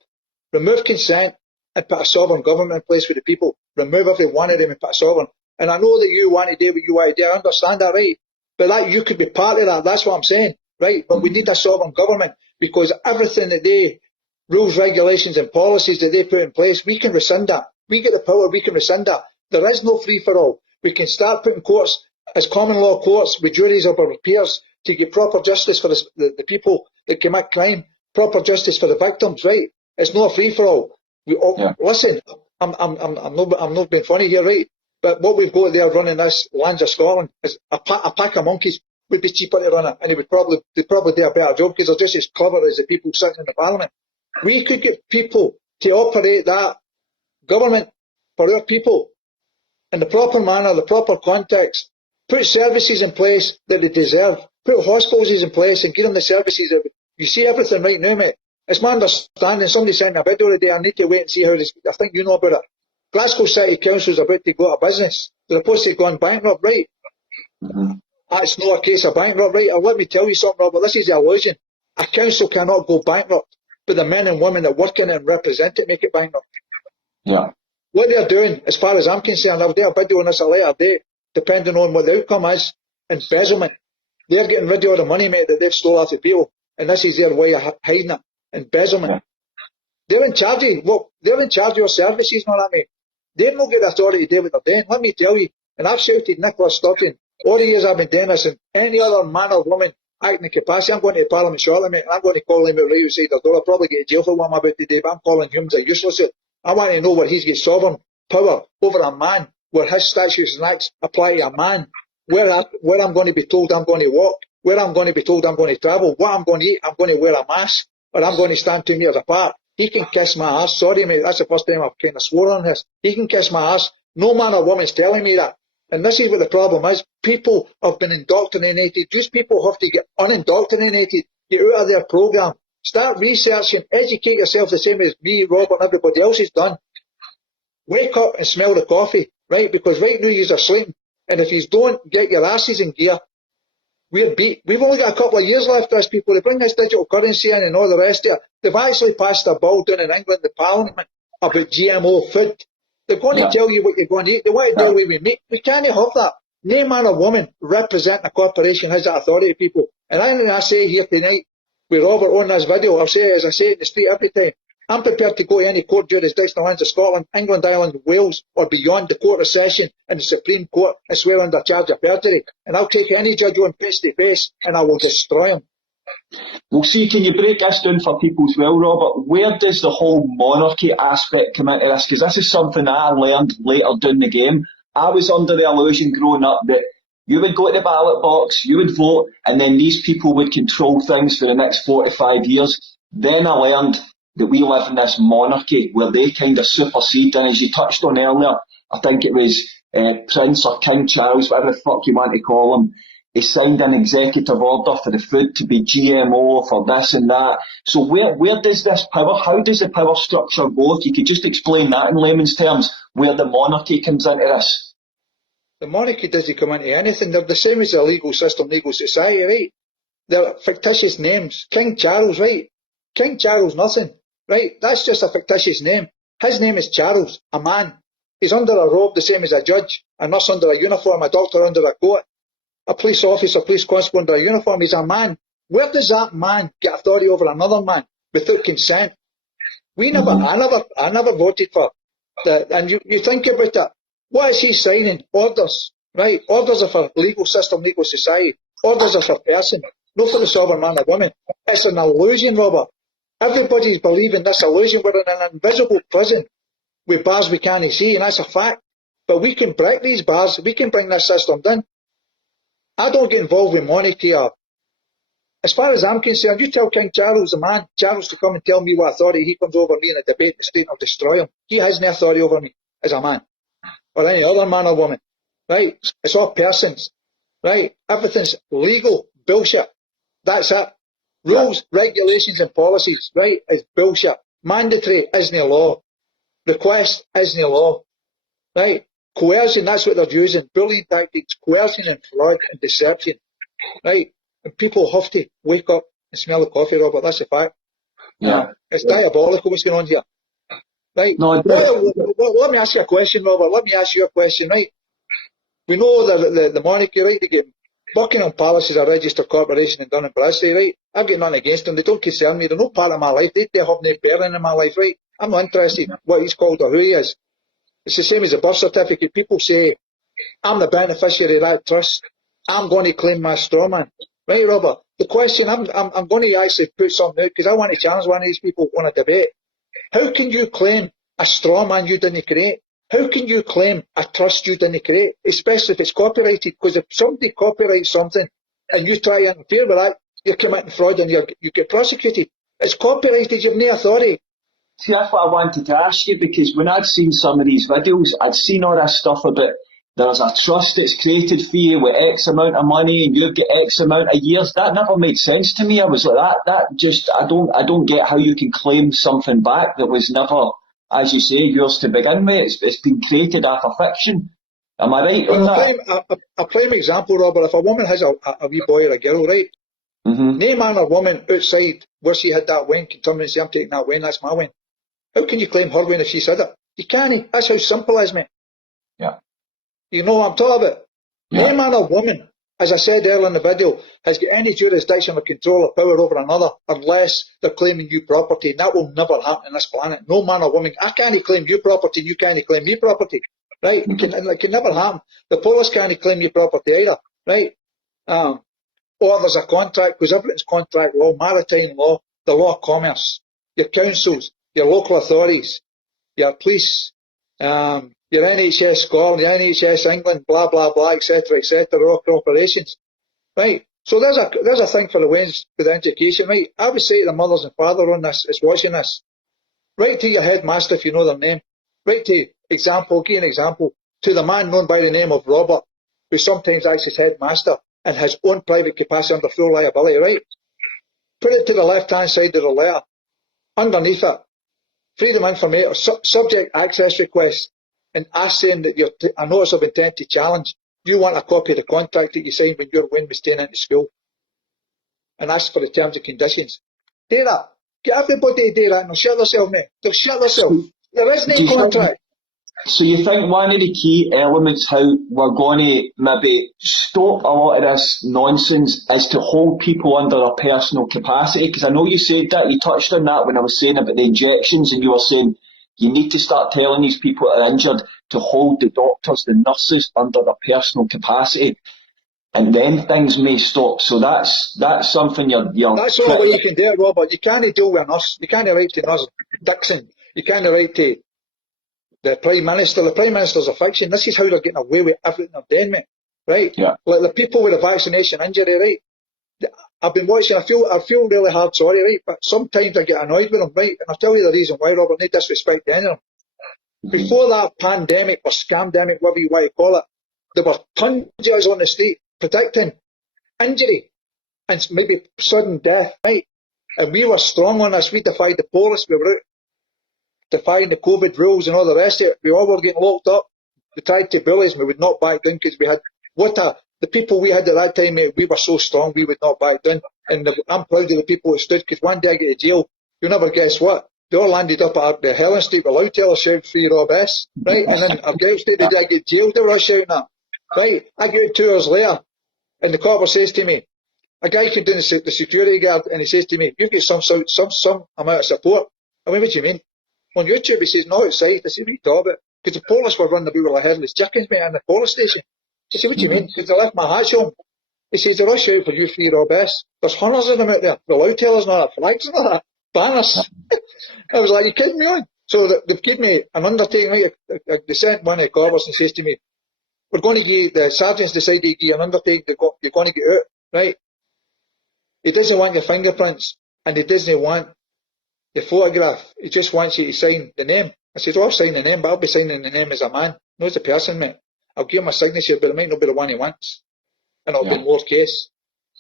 remove consent, and put a sovereign government in place for the people. Remove every one of them and put a sovereign. And I know that you want to do what you want to do. I understand that, right? But that you could be part of that. That's what I'm saying, right? But we need a sovereign government because everything that they rules, regulations and policies that they put in place, we can rescind that. We get the power, we can rescind that. There is no free-for-all. We can start putting courts as common law courts with juries of our peers to get proper justice for the people that commit crime, proper justice for the victims, right? It's not a free-for-all. Listen, I'm not being funny here, right? But what we've got there running this Lands of Scotland is a pack of monkeys would be cheaper to run it, and they'd probably do a better job because they're just as clever as the people sitting in the Parliament. We could get people to operate that government for our people in the proper manner, the proper context. Put services in place that they deserve. Put hospitals in place and give them the services. You see everything right now, mate. It's my understanding. Somebody sent me a video today. I need to wait and see how this. I think you know about it. Glasgow City Council is about to go out of business. They're supposed to have gone bankrupt, right? That's not a case of bankrupt, right? Let me tell you something, Robert. This is the illusion. A council cannot go bankrupt. But the men and women that work in it and represent it make it bankrupt. Yeah. What they're doing, as far as I'm concerned, I'll do a video on this at a later date, depending on what the outcome is, embezzlement. They're getting rid of all the money, mate, that they've stole off the people, and this is their way of hiding it. Embezzlement. Yeah. They're in charge of your services, not that, mate. They've not got the authority to do what they're doing. Let me tell you, and I've shouted Nicola Sturgeon all the years I've been doing this, and any other man or woman acting in capacity. I'm going to Parliament shortly, mate, and I'm going to call him out right outside the door. I'll probably get to jail for what I'm about today, but I'm calling him a useless. I want to know where he's got sovereign power over a man, where his statutes and acts apply to a man, where I'm going to be told I'm going to walk, where I'm going to be told I'm going to travel, what I'm going to eat, I'm going to wear a mask, or I'm going to stand 2 meters apart. He can kiss my ass. Sorry, mate, that's the first time I've kind of sworn on this. He can kiss my ass. No man or woman's telling me that. And this is what the problem is. People have been indoctrinated. These people have to get unindoctrinated, get out of their program, start researching, educate yourself the same as me, Robert, and everybody else has done. Wake up and smell the coffee, right? Because right now you are sleeping. And if you don't get your asses in gear, we're beat. We've only got a couple of years left for us, people. They bring this digital currency in and all the rest of it. They've actually passed a bill down in England, the Parliament, about GMO food. They're going to tell you what you're going to eat. They want to deal with meat. We can't have that. No man or woman representing a corporation has that authority, people. And anything I say here tonight with Robert on this video, I'll say, as I say in the street every time, I'm prepared to go to any court jurisdiction in the lands of Scotland, England, Ireland, Wales, or beyond the Court of Session and the Supreme Court and swear under charge of perjury. And I'll take any judge on face to face and I will destroy him. Well, see, can you break this down for people as well, Robert? Where does the whole monarchy aspect come into this? Because this is something that I learned later down the game. I was under the illusion growing up that you would go to the ballot box, you would vote, and then these people would control things for the next 45 years. Then I learned that we live in this monarchy where they kind of supersede, and as you touched on earlier, I think it was Prince or King Charles, whatever the fuck you want to call him, he signed an executive order for the food to be GMO, for this and that. So where does this power, how does the power structure go? If you could just explain that in layman's terms, where the monarchy comes into this. The monarchy doesn't come into anything. They're the same as the legal system, legal society, right? They're fictitious names. King Charles, right? King Charles nothing, right? That's just a fictitious name. His name is Charles, a man. He's under a robe the same as a judge, a nurse under a uniform, a doctor under a coat, a police officer, police constable under a uniform. He's a man. Where does that man get authority over another man without consent? I never voted for that. And you think about it. What is he signing? Orders, right? Orders are for legal system, legal society. Orders are for person, not for the sovereign man or woman. It's an illusion, Robert. Everybody's believing this illusion. We're in an invisible prison with bars we can't see, and that's a fact. But we can break these bars. We can bring this system down. I don't get involved with monarchy. As far as I'm concerned, you tell King Charles, the man, Charles, to come and tell me what authority he comes over me in a debate, the state will destroy him. He has no authority over me as a man, or any other man or woman, right? It's all persons, right? Everything's legal bullshit. That's it. Rules, regulations and policies, right, is bullshit. Mandatory isn't law. Request isn't law, right? Coercion, that's what they're using. Bullying tactics, coercion and fraud and deception, right? And people have to wake up and smell the coffee, Robert. That's a fact. Yeah. It's diabolical what's going on here, right? No, let me ask you a question, Robert. Let me ask you a question, right? We know that the monarchy, right? They get Buckingham Palace is a registered corporation in Dun and Bradstreet, right? I've got nothing against them. They don't concern me. They're no part of my life. They have no bearing in my life, right? I'm not interested in what he's called or who he is. It's the same as a birth certificate. People say, I'm the beneficiary of that trust. I'm going to claim my straw man. Right, Robert? The question, I'm going to actually put something out because I want to challenge one of these people on a debate. How can you claim a straw man you didn't create? How can you claim a trust you didn't create? Especially if it's copyrighted, because if somebody copyrights something and you try to interfere with that, you're committing fraud and you get prosecuted. It's copyrighted, you've no authority. See, that's what I wanted to ask you, because when I'd seen some of these videos, I'd seen all this stuff about there's a trust that's created for you with X amount of money and you've got X amount of years. That never made sense to me. I was like, that just, I don't get how you can claim something back that was never, as you say, yours to begin with. It's been created after fiction. Am I right on that? A prime example, Robert, if a woman has a wee boy or a girl, right? Mm-hmm. No man or woman outside where she had that win can come and say, I'm taking that win, that's my win. How can you claim her win if she said it? You can't. That's how simple it is, mate. Yeah. You know what I'm talking about? Yeah. No man or woman, as I said earlier in the video, has got any jurisdiction or control or power over another unless they're claiming you property. And that will never happen on this planet. No man or woman. I can't claim you property, you can't claim me property. Right? It can never happen. The police can't claim your property either. Right? Or there's a contract, because everything's contract law, maritime law, the law of commerce, your councils, your local authorities, your police, your NHS Scotland, your NHS England, blah, blah, blah, etc., all corporations. Right? So there's a thing for the Waynes with education, right? I would say to the mothers and fathers on this, is watching this, write to your headmaster if you know their name, write to example, give an example, to the man known by the name of Robert, who sometimes acts as headmaster and has own private capacity under full liability, right? Put it to the left-hand side of the letter. Underneath it, freedom of information, subject access request, and ask saying that you're a notice of intent to challenge. You want a copy of the contract that you signed when your Wayne was staying into school. And ask for the terms and conditions. Do that. Get everybody to do that and they'll shut themselves, mate. They'll shut themselves. There is no contract. So you think one of the key elements how we're going to maybe stop a lot of this nonsense is to hold people under their personal capacity? Because I know you said that, you touched on that when I was saying about the injections, and you were saying you need to start telling these people that are injured to hold the doctors, the nurses under their personal capacity. and then things may stop. So that's something you're That's the only way you can do it, Robert. You can't deal with a nurse. You can't write to Nurse Dixon. You can't write to the Prime Minister. The Prime Minister's a fiction. This is how they're getting away with everything they're doing, mate. Right? Yeah. Like the people with a vaccination injury, right? I've been watching, I feel really hard sorry, right? But sometimes I get annoyed with them, right? And I'll tell you the reason why, Robert, no disrespect to anyone. Before that pandemic or scamdemic, whatever you want to call it, there were tons of us on the street predicting injury and maybe sudden death, right? And we were strong on this. We defied the police. We were out defying the COVID rules and all the rest of it. We all were getting locked up. They tried to bully us. We would not back down because we had the people we had at that time, mate, we were so strong, we would not back down. And I'm proud of the people who stood, because one day I get to jail, you'll never guess what. They all landed up at the Helen Street with loud tellers shouting free Robess, right? And then I get straight, I get jailed, they were all shouting that. Right? I get out 2 hours later, and the copper says to me, a guy came down, the security guard, and he says to me, you've got some amount of support. I went, what do you mean? On YouTube, he says, no, outside. I said, what are you talking about? Because the police were running about with their headless chickens, mate, in the police station. I said, what do you mean? Because I left my hatch home. He says, they're all shouting for you free Robess. There's hundreds of them out there. The loud tellers and all that, flags and all that, banners. I was like, you kidding me on? So they've given me an undertaking, right? They sent one of the coppers and says to me, we're going to give, the sergeants decided to give you an undertaking, you're going to get out, right? He doesn't want your fingerprints, and he doesn't want the photograph. He just wants you to sign the name. I said, I'll sign the name, but I'll be signing the name as a man, not as a person, mate. I'll give him a signature, but it might not be the one he wants. And it'll be more case.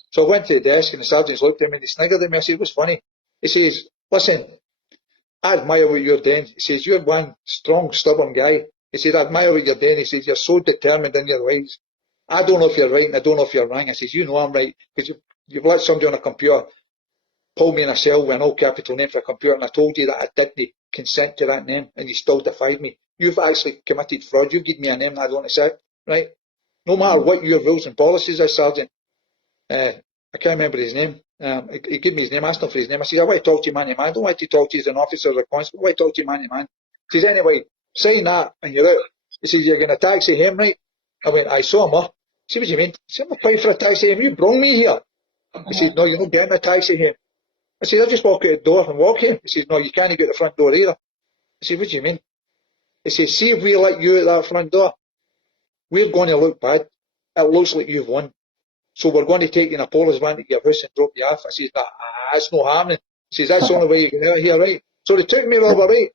So I went to the desk, and the sergeants looked at me and he sniggered at me. I said, what's funny? He says, listen, I admire what you're doing. He says, you're one strong, stubborn guy. He says, I admire what you're doing. He says, you're so determined in your ways. I don't know if you're right and I don't know if you're wrong. I says, you know I'm right, because you've let somebody on a computer pull me in a cell with an all capital name for a computer, and I told you that I didn't consent to that name, and you still defied me. You've actually committed fraud. You've given me a name that I don't accept, right? No matter what your rules and policies are, Sergeant. I can't remember his name. He gave me his name, asked him for his name. I said, I want to talk to you man to man. I don't want to talk to you as an officer or a constable. I want to talk to you man to man. He says, anyway, sign that and you're out. He says, you're going to taxi him, right? I went, I saw him up. He said, what do you mean? I said, I'm applying for a taxi him. You brought me here. He said, no, you're not getting a taxi here. I said, I'll just walk out the door and walk him. He says, no, you can't get the front door either. I said, what do you mean? He says, see if we let you at that front door, we're going to look bad. It looks like you've won. So we're going to take you in a police van to your house and drop you off. I said, that's not happening. He says, that's the only way you can get out here, right? So they took me, Robert, right?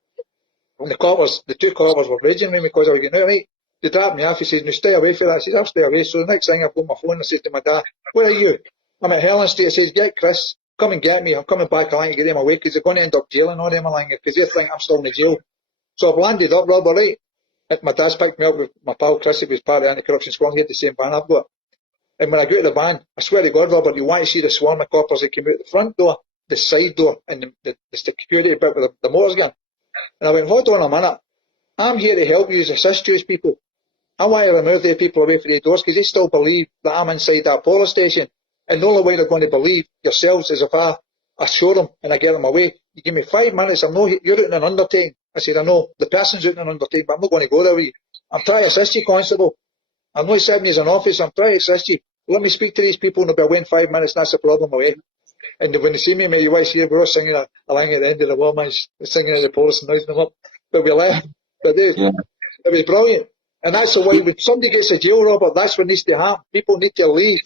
And the 2 coppers were raging with me because I was getting out, right? They dropped me off. He says, no, stay away from that. I said, I'll stay away. So the next thing I've got my phone, I said to my dad, where are you? I'm at Helen Street. I says, get Chris. Come and get me. I'm coming back along to get him away because they're going to end up jailing all them along because they think I'm still in the jail. So I've landed up, Robert, right? My dad's picked me up with my pal Chris, who was part of the anti-corruption squad. He had the same van I've got. And when I go to the van, I swear to God, Robert, you want to see the swarm of coppers that came out the front door, the side door, and the security bit with the motors gun. And I went, hold on a minute. I'm here to help you, assist you as people. I want to remove the people away from the doors because they still believe that I'm inside that police station. And the only way they're going to believe yourselves is if I show them and I get them away. You give me 5 minutes, you're out in an undertaking. I said, I know, the person's out in an undertaking, but I'm not going to go there with you. I'm trying to assist you, Constable. I'm not sitting as an office, I'm trying to assist you. Let me speak to these people and they'll be away in 5 minutes, and that's the problem away. And when they see me, you wife here, we're all singing a line at the end of the war, man, singing at the police and noising them up. But we left. But it was brilliant. And that's the way, when somebody gets a jail, Robert, that's what needs to happen. People need to leave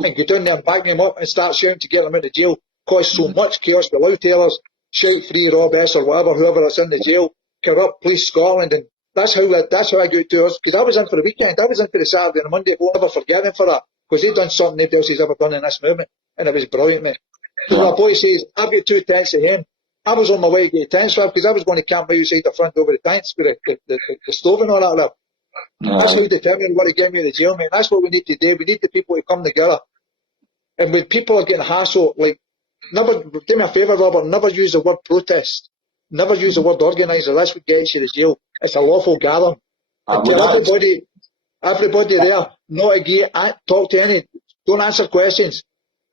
and go down there and back them up and start shouting to get them out of jail. Cause so much chaos with loud tellers, shout free Robess or whatever, whoever that's in the jail, corrupt police Scotland, and that's how I got to us. Because I was in for the weekend, I was in for the Saturday and the Monday. I'll never forget him for that. Because they'd done something nobody else has ever done in this movement. And it was brilliant, mate. So my boy says, I've got 2 tanks at him. I was on my way to get tanks for because I was going to camp outside the front door with the tanks with the stove and all that there. That's how determined what to get me to the jail, mate. That's what we need to do. We need the people to come together. And when people are getting hassled, like, never, do me a favour, Robert, never use the word protest. Never use the word organiser. That's what gets you to jail. It's a lawful gathering. And tell everybody there, not agree, talk to any, don't answer questions.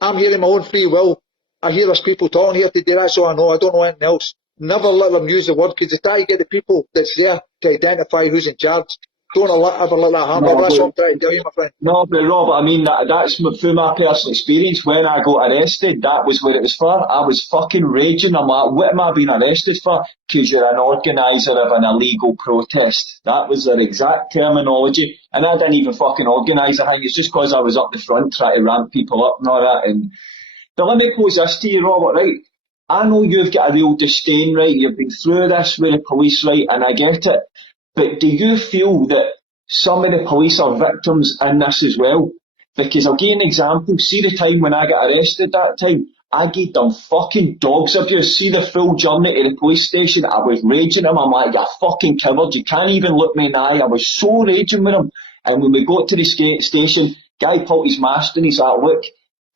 I'm here in my own free will. I hear there's people talking here today, that's all I know. I don't know anything else. Never let them use the word, because they try to get the people that's there to identify who's in charge. Don't ever let that happen. No, That's what but I'm trying to tell you, my friend. No, but Robert, I mean, that's through my personal experience. When I got arrested, that was what it was for. I was fucking raging. I'm like, what am I being arrested for? Because you're an organiser of an illegal protest. That was their exact terminology. And I didn't even fucking organise. I think it's just because I was up the front trying to ramp people up and all that. And but let me pose this to you, Robert, right? I know you've got a real disdain, right? You've been through this with the police, right? And I get it. But do you feel that some of the police are victims in this as well? Because I'll give you an example. See the time when I got arrested that time? I gave them fucking dogs abuse. See the full journey to the police station? I was raging them. I'm like, you fucking coward. You can't even look me in the eye. I was so raging with them. And when we got to the station, guy pulled his mask and he's like, look,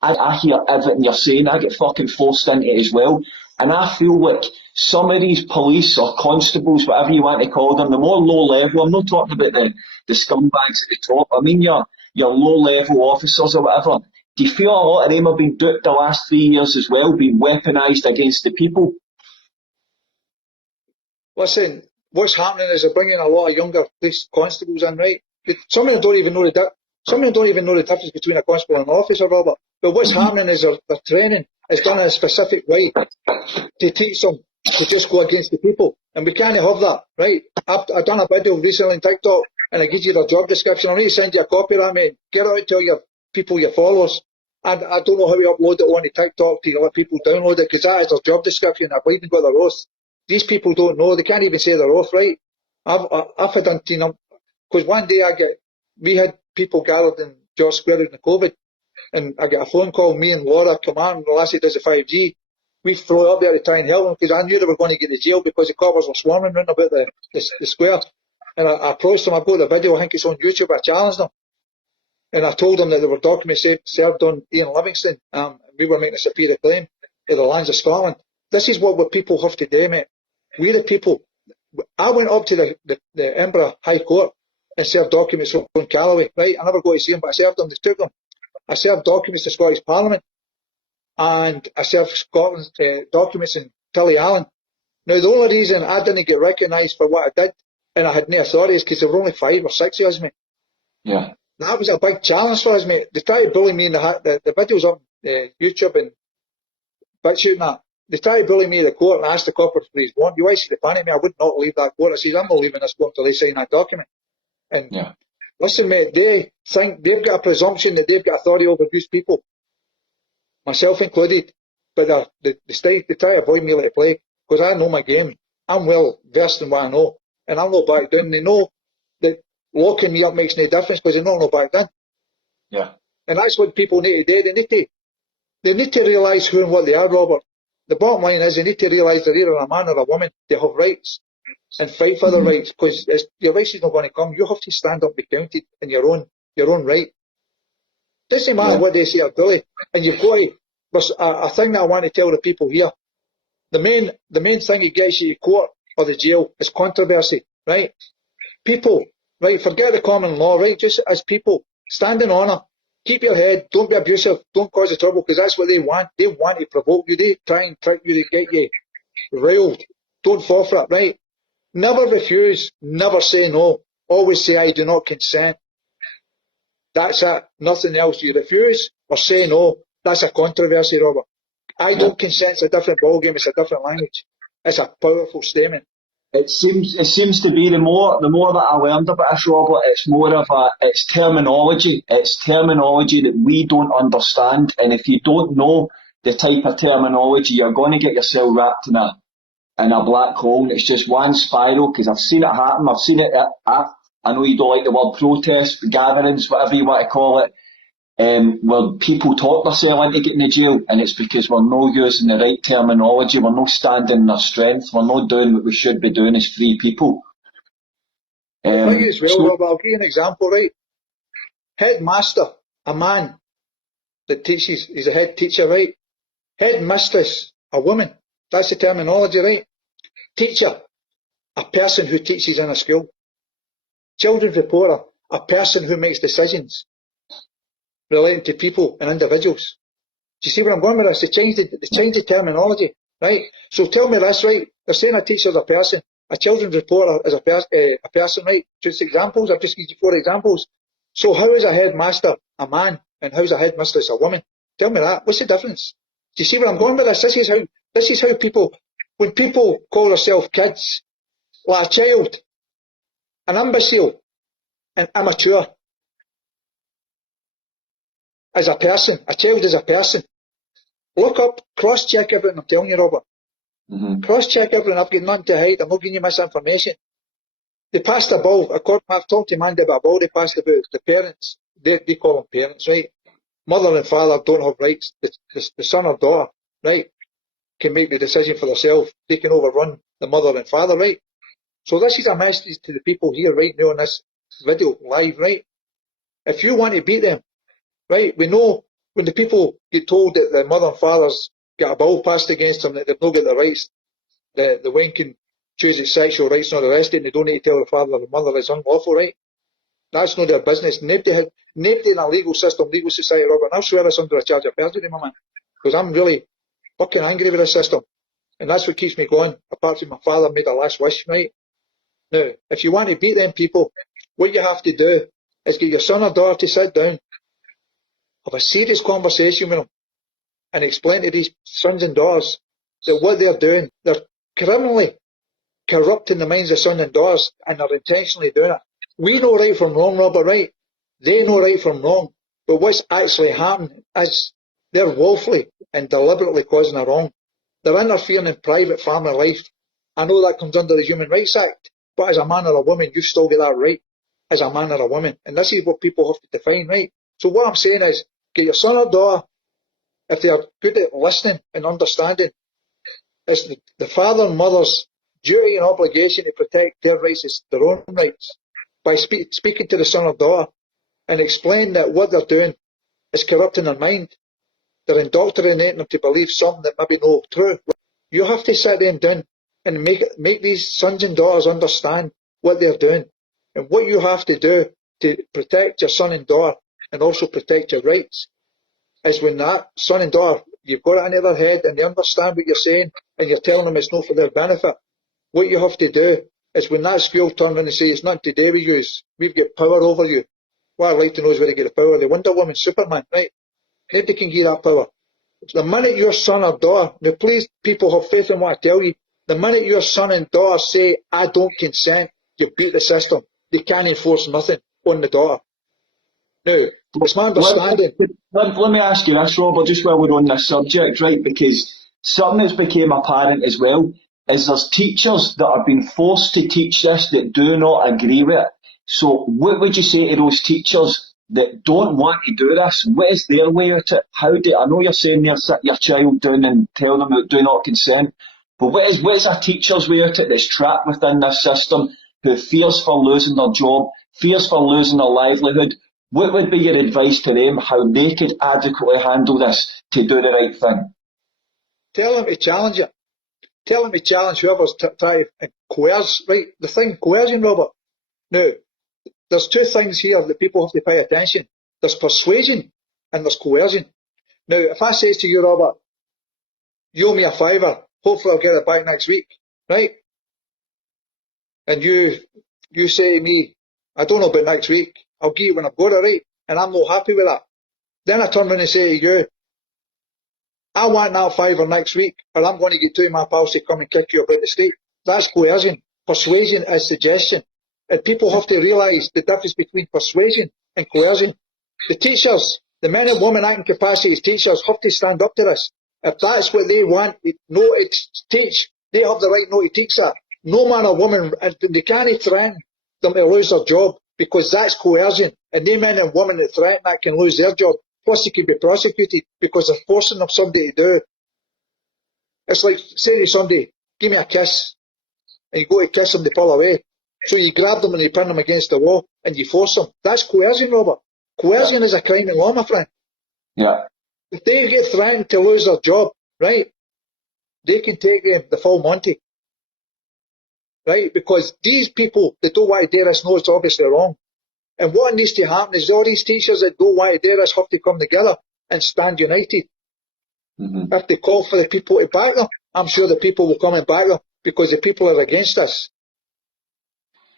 I hear everything you're saying. I get fucking forced into it as well. And I feel like some of these police or constables, whatever you want to call them, the more low level, I'm not talking about the scumbags at the top, I mean your low level officers or whatever. Do you feel a lot of them have been duped the last 3 years as well, been weaponised against the people? Listen, what's happening is they're bringing a lot of younger police constables in, right? But some of them don't even know the difference between a constable and an officer, Robert. But what's happening is their training is done in a specific way to teach them to just go against the people. And we can't have that, right? I've done a video recently on TikTok and I give you their job description. I need to send you a copy of that, mate. Get it out to your people, your followers. And I don't know how we upload it onto TikTok to let people download it, because that is their job description. I've even got their oath. These people don't know. They can't even say their oath, right? I've had, you know, because one day we had people gathered in George Square in the COVID, and I get a phone call, me and Laura, come on, the lassie does the 5G. We throw up there to try and help them, because I knew they were going to get to jail because the coppers were swarming round about the square. And I approached them, I've got the video, I think it's on YouTube, I challenged them. And I told them that there were documents served on Ian Livingston. We were making a superior claim to the lands of Scotland. This is what people have to do, mate. We the people. I went up to the Edinburgh High Court and served documents on Callaway, right? I never got to see them, but I served them, they took them. I served documents to Scottish Parliament, and I served Scotland's documents in Tillyallen. Now, the only reason I didn't get recognised for what I did, and I had no authority, is because there were only 5 or 6 of us, mate. Yeah. That was a big challenge for us, mate. They tried to bully me in the videos on YouTube and BitChute and that. They tried to bully me in the court and asked the copper for his warrant. You actually panicked me. I would not leave that court. I said, I'm not leaving this court until they sign that document. And Yeah. listen, mate, they think they've got a presumption that they've got authority over these people, myself included. But they try to avoid me like a plague, because I know my game. I'm well versed in what I know, and I'm not back down. They know that locking me up makes no difference, because they know I'm not back down. Yeah. And that's what people need to do. They need to realise who and what they are, Robert. The bottom line is they need to realise they're either a man or a woman. They have rights and fight for their rights, because your rights is not going to come. You have to stand up and be counted in your own right. Doesn't matter what they say or bully. And you've got to. There's a thing that I want to tell the people here. The main thing that gets you to court or the jail is controversy, right? People, right? Forget the common law, right? Just as people, stand in honour. Keep your head. Don't be abusive. Don't cause the trouble, because that's what they want. They want to provoke you. They try and trick you to get you riled. Don't fall for it, right? Never refuse. Never say no. Always say, I do not consent. That's it. Nothing else. You refuse or say no. That's a controversy, Robert. I don't consent. It's a different ballgame. It's a different language. It's a powerful statement. It seems to be the more that I learned about this, Robert, it's terminology. It's terminology that we don't understand, and if you don't know the type of terminology, you're going to get yourself wrapped in a black hole. And it's just one spiral, because I've seen it happen. I've seen it. I know you don't like the word protest, gatherings, whatever you want to call it. Where people talk themselves into getting to jail, and it's because we're not using the right terminology, we're not standing in our strength, we're not doing what we should be doing as free people. Right as well, Rob, I'll give you an example, right? Headmaster, a man that teaches, he's a head teacher, right? Headmistress, a woman, that's the terminology, right? Teacher, a person who teaches in a school. Children's reporter, a person who makes decisions relating to people and individuals. Do you see where I'm going with this? They changed the terminology, right? So tell me this, right? They're saying a teacher's a person. A children's reporter is a person, right? Just examples. I've just given you 4 examples. So how is a headmaster a man and how's a headmistress a woman? Tell me that. What's the difference? Do you see where I'm going with this? This is how people, when people call themselves kids, like a child, an imbecile, and immature. As a person, a child is a person. Look up, cross-check everything I'm telling you, Robert. Cross-check everything. I've got nothing to hide. I'm not giving you misinformation. They passed the ball. I've talked to Mandy about a ball they passed about the parents. They call them parents, right? Mother and father don't have rights. The son or daughter, right, can make the decision for themselves. They can overrun the mother and father, right? So this is a message to the people here right now on this video live, right? If you want to beat them, right, we know when the people get told that the mother and father's got a bill passed against them, that they've not got the rights, the woman can choose its sexual rights and all the rest of it, and they don't need to tell the father or the mother it's unlawful, right? That's not their business. Nobody in a legal system, legal society, Robert, and I'll swear this under a charge of perjury, my man, because I'm really fucking angry with this system, and that's what keeps me going, apart from my father made a last wish, right? Now, if you want to beat them people, what you have to do is get your son or daughter to sit down, have a serious conversation with them, and explain to these sons and daughters that what they're doing, they're criminally corrupting the minds of sons and daughters, and they're intentionally doing it. We know right from wrong, Robert, right? They know right from wrong. But what's actually happening is they're woefully and deliberately causing a wrong. They're interfering in private family life. I know that comes under the Human Rights Act, but as a man or a woman, you've still got that right, as a man or a woman. And this is what people have to define, right? So what I'm saying is, get your son or daughter, if they are good at listening and understanding, it's the father and mother's duty and obligation to protect their rights as their own rights by speaking to the son or daughter and explain that what they're doing is corrupting their mind. They're indoctrinating them to believe something that maybe not true. You have to sit them down and make these sons and daughters understand what they're doing. And what you have to do to protect your son and daughter and also protect your rights is when that son and daughter, you've got it in their head and they understand what you're saying and you're telling them it's not for their benefit. What you have to do is when that school turn around and say it's not to do with you, we've got power over you. What I'd like to know is where they get the power. The Wonder Woman, Superman, right? Nobody can give that power. The minute your son or daughter, now please people have faith in what I tell you, the minute your son and daughter say, I don't consent, you beat the system. They can't enforce nothing on the daughter. Now, it's my understanding. Let me ask you this, Robert, just while we're on this subject, right? Because something that's became apparent as well is there's teachers that are being forced to teach this that do not agree with it. So what would you say to those teachers that don't want to do this? What is their way out it? I know you're saying there, sit your child down and tell them that do not consent, but what is a teacher's way out it that's trapped within this system, who fears for losing their job, fears for losing their livelihood? What would be your advice to them, how they could adequately handle this to do the right thing? Tell them to challenge it. Tell them to challenge whoever's trying to coerce, right? The thing, coercion, Robert. Now, there's 2 things here that people have to pay attention. There's persuasion and there's coercion. Now, if I say to you, Robert, you owe me a £5, hopefully I'll get it back next week, right? And you say to me, I don't know about next week, I'll give you when I've got it, right? And I'm not happy with that. Then I turn around and say to you, I want that £5 next week, or I'm going to get 2 of my pals to come and kick you about the street. That's coercion. Persuasion is suggestion. And people have to realise the difference between persuasion and coercion. The teachers, the men and women acting capacity as teachers have to stand up to this. If that's what they want, to teach, they have the right not to teach that. No man or woman, and they can't threaten them to lose their job because that's coercion. And they men and women that threaten that can lose their job. Plus, they could be prosecuted because they're forcing them somebody to do it. It's like saying to somebody, give me a kiss. And you go to kiss them, they pull away. So you grab them and you pin them against the wall and you force them. That's coercion, Robert. Coercion is a crime in law, my friend. Yeah. If they get threatened to lose their job, right, they can take the full Monty. Right? Because these people that don't want to do this know it's obviously wrong. And what needs to happen is all these teachers that don't want to do this have to come together and stand united. If they call for the people to back them, I'm sure the people will come and back them because the people are against us.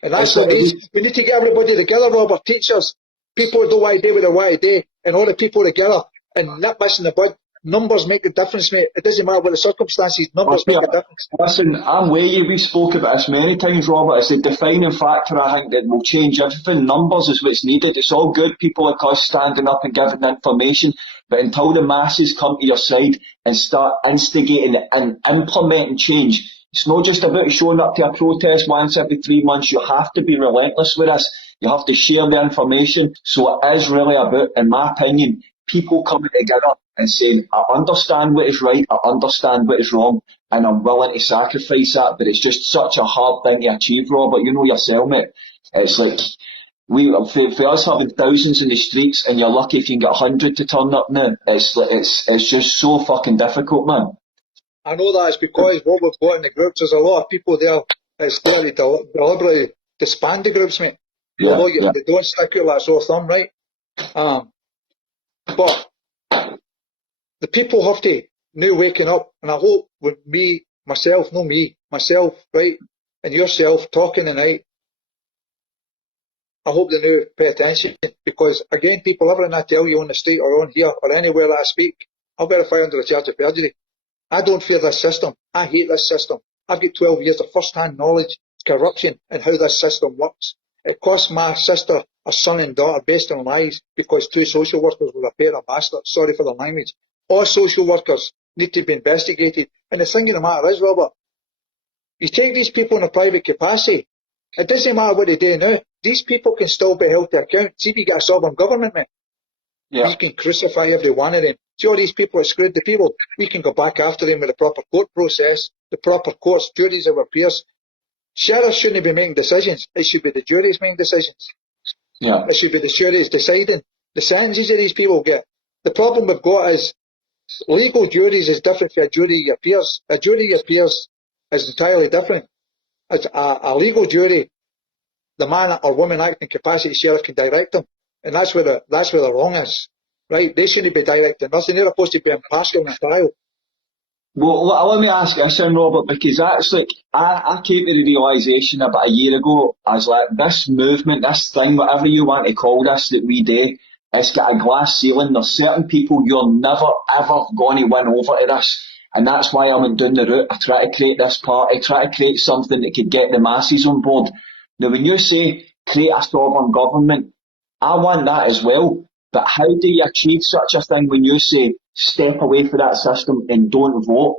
And that's what it is. We need to get everybody together, Robert, teachers, people who don't want to do what they want to do, and all the people together, and nip this in the bud. Numbers make the difference, mate. It doesn't matter what the circumstances, numbers make a difference. Listen, I'm with you. We spoke about this many times, Robert. It's a defining factor, I think, that will change everything. Numbers is what's needed. It's all good people like us standing up and giving information, but until the masses come to your side and start instigating and implementing change, it's not just about showing up to a protest once every 3 months. You have to be relentless with this. You have to share the information. So it is really about, in my opinion, people coming together and saying, I understand what is right, I understand what is wrong, and I'm willing to sacrifice that, but it's just such a hard thing to achieve, Robert. You know yourself, mate. It's like, for us having thousands in the streets, and you're lucky if you can get 100 to turn up now, it's just so fucking difficult, man. I know that it's because what we've got in the groups, there's a lot of people there that's there to deliberately disband the groups, mate. Yeah, They don't stick out like sore thumb, right? But the people have to now waking up, and I hope with myself, right, and yourself talking tonight, I hope they now pay attention, because again, people, everything I tell you on the street or on here or anywhere that I speak, I'll verify under a charge of perjury. I don't fear this system. I hate this system. I've got 12 years of first-hand knowledge, corruption, and how this system works. It cost my sister, a son and daughter, based on lies, because 2 social workers were a pair of bastards. Sorry for the language. All social workers need to be investigated. And the thing of the matter is, Robert, you take these people in a private capacity, it doesn't matter what they do now. These people can still be held to account. See if you get a sovereign government, mate. Yeah. We can crucify every one of them. See all these people that screwed the people. We can go back after them with the proper court process, the proper courts, juries of our peers. Sheriffs shouldn't be making decisions. It should be the juries making decisions. Yeah. It should be the juries deciding the sentences that these people get. The problem we've got is legal juries is different from a jury of peers. A jury of peers is entirely different. As a legal jury, the man or woman acting capacity sheriff can direct them, and that's where the wrong is. Right? They shouldn't be directing nothing. They're supposed to be impartial in a trial. Well, let me ask this then, Robert, because that's like, I came to the realisation about a year ago, as like, this movement, this thing, whatever you want to call this that we do, it's got a glass ceiling. There's certain people you're never, ever going to win over to this. And that's why I went down the route. I try to create this party, try to create something that could get the masses on board. Now, when you say create a sovereign government, I want that as well. But how do you achieve such a thing when you say step away from that system and don't vote?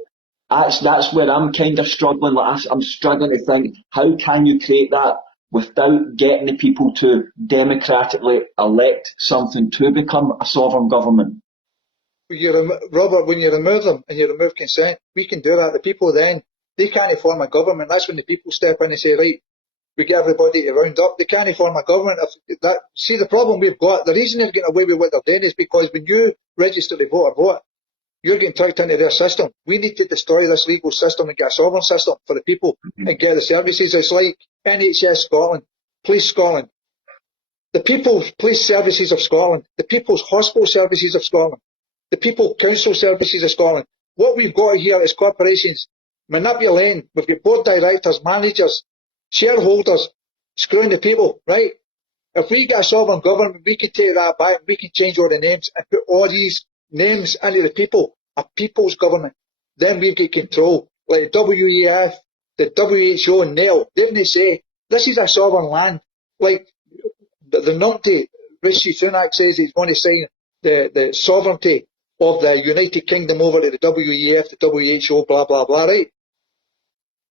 That's where I'm kind of struggling. Like I'm struggling to think, how can you create that without getting the people to democratically elect something to become a sovereign government? Robert, when you remove them and you remove consent, we can do that. The people then, they can't form a government. That's when the people step in and say, right, we get everybody to round up. They can't form a government. See, the problem we've got, the reason they're getting away with what they're doing is because when you register to vote, you're getting tucked into their system. We need to destroy this legal system and get a sovereign system for the people and get the services. It's like NHS Scotland, Police Scotland, the People's Police Services of Scotland, the People's Hospital Services of Scotland, the People Council Services of Scotland. What we've got here is corporations manipulating. We've got board directors, managers, shareholders screwing the people, right? If we get a sovereign government, we can take that back, we can change all the names and put all these names into the people, a people's government. Then we get control. Like the WEF, the WHO and NEL, didn't they say, this is a sovereign land? Like the numpty, Rishi Sunak says he's going to sign the sovereignty of the United Kingdom over to the WEF, the WHO, blah, blah, blah, right?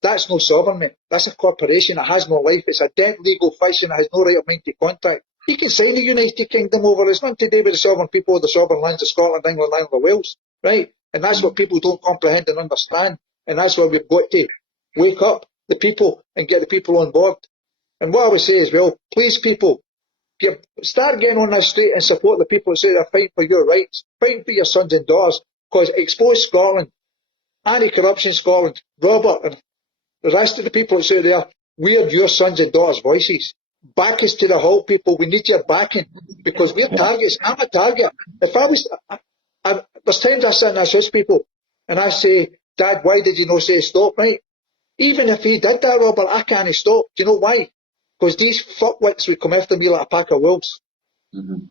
That's no sovereignty. That's a corporation. It has no life. It's a dead legal fish and it has no right of mind to contract. He can sign the United Kingdom over. It's nothing to do with the sovereign people of the sovereign lands of Scotland, England, Ireland, or Wales, right? And that's what people don't comprehend and understand. And that's why we've got to wake up the people and get the people on board. And what I would say is, well, please people, start getting on the street and support the people that say they're fighting for your rights, fighting for your sons and daughters, because Expose Scotland, Anti-Corruption Scotland, Robert and the rest of the people that say there, we're your sons and daughters' voices. Back us to the halt, people. We need your backing because we're targets. I'm a target. If I was, there's times I sit and I assist people and I say, Dad, why did you not say stop, right? Even if he did that, Robert, I can't stop. Do you know why? because these fuckwits would come after me like a pack of wolves. Mm-hmm.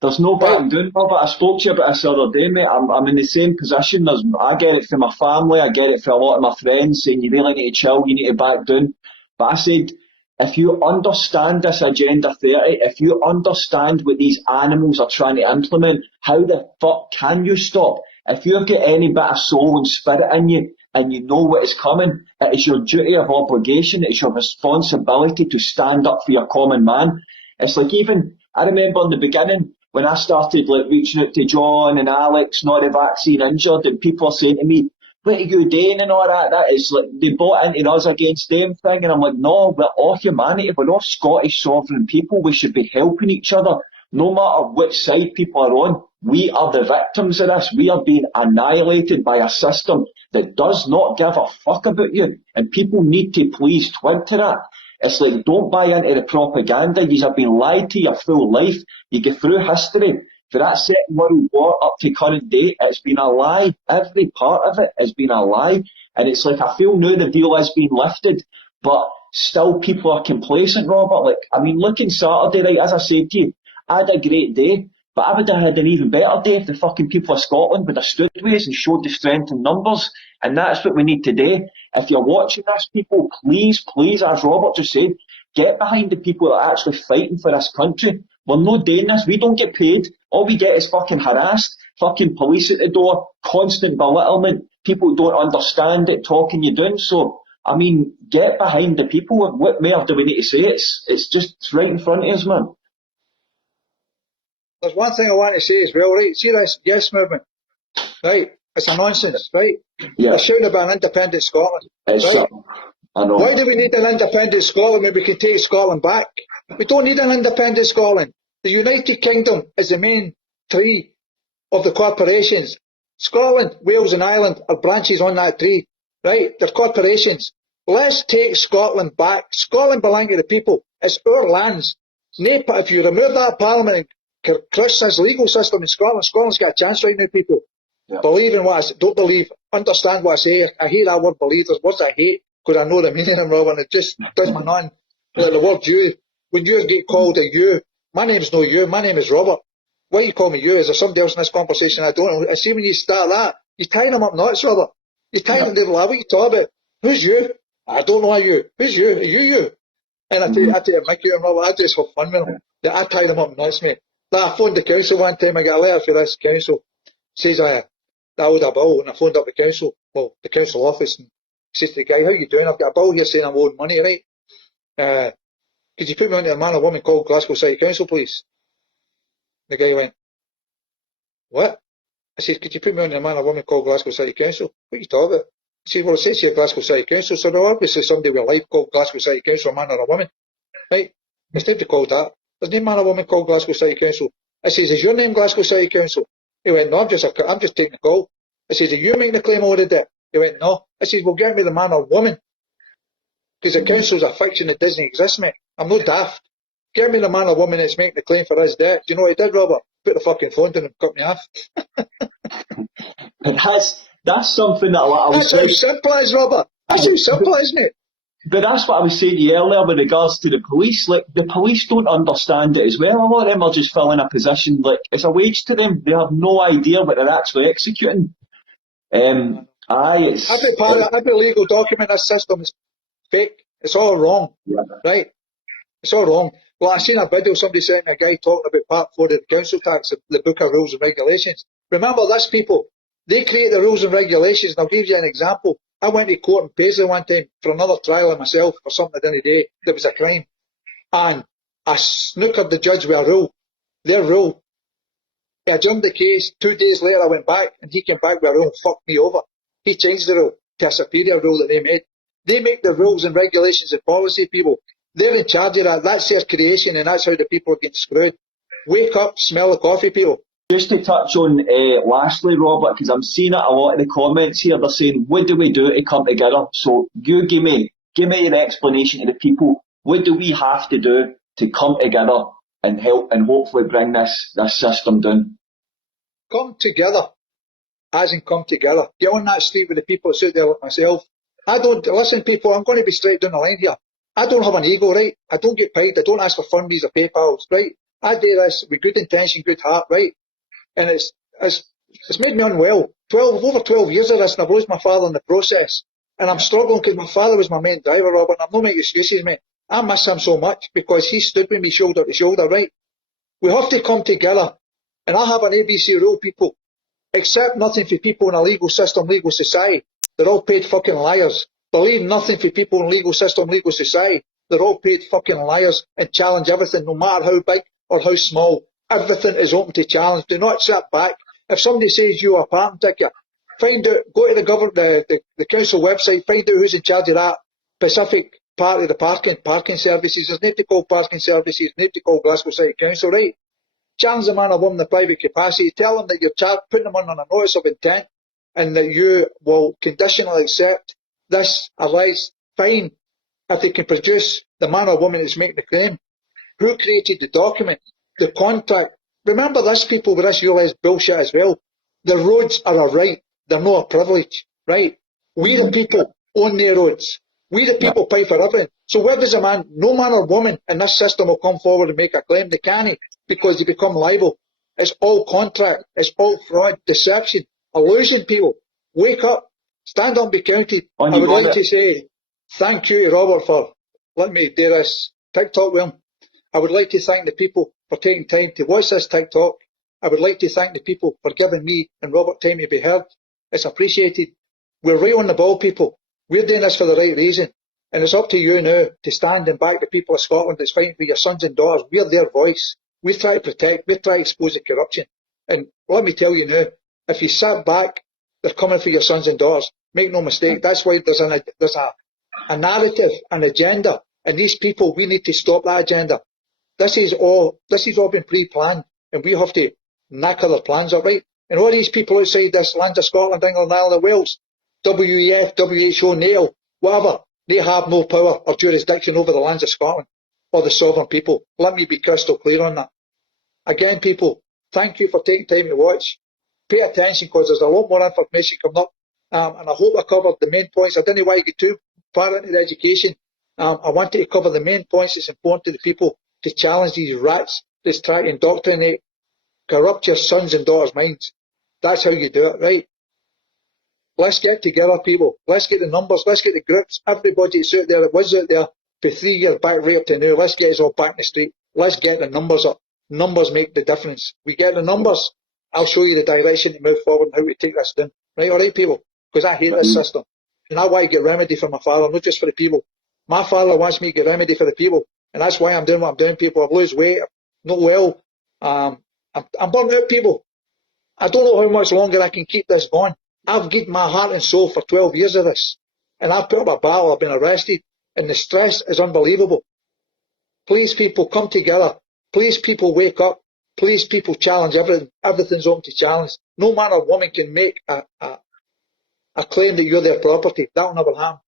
There's no backing down, Robert. I spoke to you about this the other day, mate. I'm in the same position. I get it from my family, I get it from a lot of my friends saying you really need to chill, you need to back down. But I said, if you understand this Agenda 30, if you understand what these animals are trying to implement, how the fuck can you stop? If you've got any bit of soul and spirit in you, and you know what is coming, it is your duty of obligation, it is your responsibility to stand up for your common man. It's like even, I remember in the beginning, when I started like reaching out to John and Alex, not the vaccine injured, and people are saying to me, what are you doing and all that? That is like, they bought into us against them thing, and I'm like, no, we're all humanity, we're all Scottish sovereign people, we should be helping each other, no matter which side people are on. We are the victims of this, we are being annihilated by a system that does not give a fuck about you, and people need to please twig to that. It's like, don't buy into the propaganda. You have been lied to your full life. You go through history. For that Second World War up to current day, it's been a lie. Every part of it has been a lie. And it's like, I feel now the deal has been lifted, but still people are complacent, Robert. Like, I mean, looking Saturday, right, as I said to you, I had a great day, but I would have had an even better day if the fucking people of Scotland would have stood with us and showed the strength in numbers. And that's what we need today. If you're watching this, people, please, as Robert just said, get behind the people that are actually fighting for this country. We're not doing this. We don't get paid. All we get is fucking harassed, fucking police at the door, constant belittlement. People don't understand it, talking you down. So, I mean, get behind the people. What more do we need to say? It's just right in front of us, man. There's one thing I want to say as well, right? See this yes movement, right? It's a nonsense, right? Yeah. There should have been an independent Scotland, It's, right? I know. Why do we need an independent Scotland when we can take Scotland back? We don't need an independent Scotland. The United Kingdom is the main tree of the corporations. Scotland, Wales and Ireland are branches on that tree, right? They're corporations. Let's take Scotland back. Scotland belongs to the people. It's our lands. If you remove that parliament and crush this legal system in Scotland, Scotland's got a chance right now, people. Yeah. Believe in what I say. Don't believe. Understand what I say. I hate that word believe. There's words I hate because I know the meaning of them, Robin. It just does me none. Like the word you. When you get called a you, my name's no you, my name is Robert. Why you call me you? Is there somebody else in this conversation I don't know? I see when you start that, you're tying them up nuts, Robert. You're tying them to the level you talk about. Who's you? I don't know you. Who's you? Are you? And I tell you, Mickey and Robert, I just have fun with them. I tie them up nuts, mate. Like I phoned the council one time, I got a letter for this council. Says I owed a bill, and I phoned up the council, the council office, and says to the guy, how you doing? I've got a bill here saying I'm owed money, right? Could you put me on to a man or woman called Glasgow City Council, please? The guy went, what? I said, could you put me on to a man or woman called Glasgow City Council? What are you talking about? He said, well, it says here Glasgow City Council, so there obviously somebody with life called Glasgow City Council, a man or a woman, right? Instead they called that. There's no man or woman called Glasgow City Council. I says, is your name Glasgow City Council? He went, no, I'm just taking a call. I says, are you making the claim over the debt? He went, no. I says, well, get me the man or woman. Because the council's a fiction that doesn't exist, mate. I'm no daft. Get me the man or woman that's making the claim for his debt. Do you know what he did, Robert? Put the fucking phone down and cut me off. That's something that I was saying. That's how simple it is, Robert. That's how simple it is, mate. But that's what I was saying to you earlier with regards to the police. Like, the police don't understand it as well. A lot of them are just filling a position, like, it's a wage to them. They have no idea what they're actually executing. Every legal document in this system is fake. It's all wrong, right? It's all wrong. Well, I seen a video, somebody sent me a guy talking about Part 4 of the council tax, the Book of Rules and Regulations. Remember this, people. They create the rules and regulations, and I'll give you an example. I went to court in Paisley one time for another trial of myself for something I didn't do that was a crime. And I snookered the judge with a rule. Their rule. I adjourned the case. 2 days later I went back and he came back with a rule and fucked me over. He changed the rule to a superior rule that they made. They make the rules and regulations and policy, people. They're in charge of that. That's their creation and that's how the people are getting screwed. Wake up, smell the coffee, people. Just to touch on lastly, Robert, because I'm seeing it a lot in the comments here, they're saying, what do we do to come together? So you give me an explanation to the people. What do we have to do to come together and help and hopefully bring this system down? Come together. As in come together. Get on that street with the people that's out there like myself. Listen, people, I'm going to be straight down the line here. I don't have an ego, right? I don't get paid. I don't ask for fundies or PayPals, right? I do this with good intention, good heart, right? And it's made me unwell. Over 12 years of this, and I've lost my father in the process. And I'm struggling because my father was my main driver, Robert, and I'm not making excuses, mate. I miss him so much because he stood with me shoulder to shoulder, right? We have to come together. And I have an ABC rule, people. Accept nothing for people in a legal system, legal society. They're all paid fucking liars. Believe nothing for people in legal system, legal society. They're all paid fucking liars and challenge everything, no matter how big or how small. Everything is open to challenge. Do not sit back. If somebody says you are a parking ticket, find out, go to the government, the council website, find out who's in charge of that specific part of the parking services. There's need to call parking services, need to call Glasgow City Council, right? Challenge the man or woman in the private capacity. Tell them that you're putting them on a notice of intent and that you will conditionally accept this alleged fine if they can produce the man or woman that's making the claim. Who created the document? The contract. Remember this, people, with this realised bullshit as well. The roads are a right. They're not a privilege, right? We the people own their roads. We the people pay for everything. So where does no man or woman in this system will come forward and make a claim? They can't because they become liable. It's all contract. It's all fraud, deception, illusion, people. Wake up. Stand up and be counted. I would like to say thank you to Robert for letting me do this TikTok with him. I would like to thank the people for taking time to watch this TikTok. I would like to thank the people for giving me and Robert time to be heard. It's appreciated. We're right on the ball, people. We're doing this for the right reason. And it's up to you now to stand and back the people of Scotland that's fighting for your sons and daughters. We're their voice. We try to protect, we try to expose the corruption. And let me tell you now, if you sit back, they're coming for your sons and daughters. Make no mistake. That's why there's a narrative, an agenda. And these people, we need to stop that agenda. This is all been pre-planned. And we have to knacker their plans up, right? And all these people outside this land of Scotland, England, Ireland and Wales, WEF, WHO, NAIL, whatever, they have no power or jurisdiction over the lands of Scotland or the sovereign people. Let me be crystal clear on that. Again, people, thank you for taking time to watch. Pay attention because there's a lot more information coming up. And I hope I covered the main points. I didn't want to get too far into the education. I wanted to cover the main points that's important to the people to challenge these rats that's trying to indoctrinate, corrupt your sons and daughters' minds. That's how you do it, right? Let's get together, people. Let's get the numbers. Let's get the groups. Everybody that's out there that was out there for 3 years back right up to now. Let's get us all back in the street. Let's get the numbers up. Numbers make the difference. We get the numbers, I'll show you the direction to move forward and how to take this down. Right, all right, people? Because I hate this system. And I want to get remedy for my father, not just for the people. My father wants me to get remedy for the people. And that's why I'm doing what I'm doing, people. I've lost weight. I'm not well. I'm burnt out, people. I don't know how much longer I can keep this going. I've given my heart and soul for 12 years of this. And I've put up a battle. I've been arrested. And the stress is unbelievable. Please, people, come together. Please, people, wake up. Please, people, challenge everything. Everything's open to challenge. No man or woman can make a claim that you're their property. That'll never happen.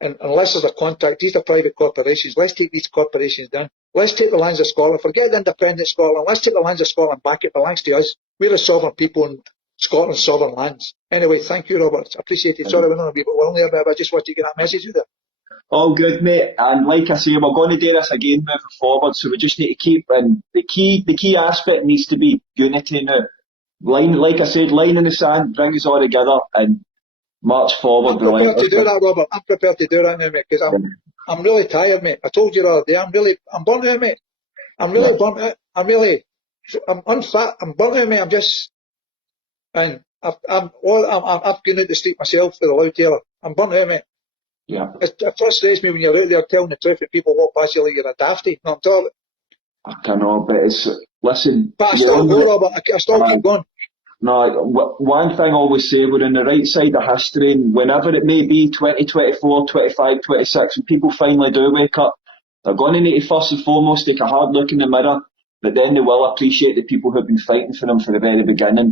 And unless there's a contract, these are private corporations. Let's take these corporations down. Let's take the lands of Scotland. Forget the independent Scotland. Let's take the lands of Scotland back. It belongs to us. We're the sovereign people in Scotland's sovereign lands. Anyway, thank you, Robert. I appreciate it. Sorry, I went on a bit long there, but I just wanted to get that message out there. All good, mate. And like I say, we're going to do this again moving forward, so we just need to keep, and the key aspect needs to be unity now. Like I said, line in the sand, bring us all together and march forward. I'm prepared to do that, Robert. I'm prepared to do that now, mate, because I'm really tired, mate. I told you the other day, I'm burnt out, mate. I'm really burnt out. I'm unfit. I'm burnt out, mate. And I've gone out the street myself for the loud tailor. I'm burnt out, mate. Yeah. It frustrates me when you're out there telling the truth and people walk past you like you're a dafty. No, I'm talking. I don't know, but listen. But I still go, Robert. I still keep going. No, one thing I always say, we're on the right side of history, and whenever it may be, 2024, 25, 26, when people finally do wake up, they're going to need to first and foremost take a hard look in the mirror, but then they will appreciate the people who've been fighting for them from the very beginning.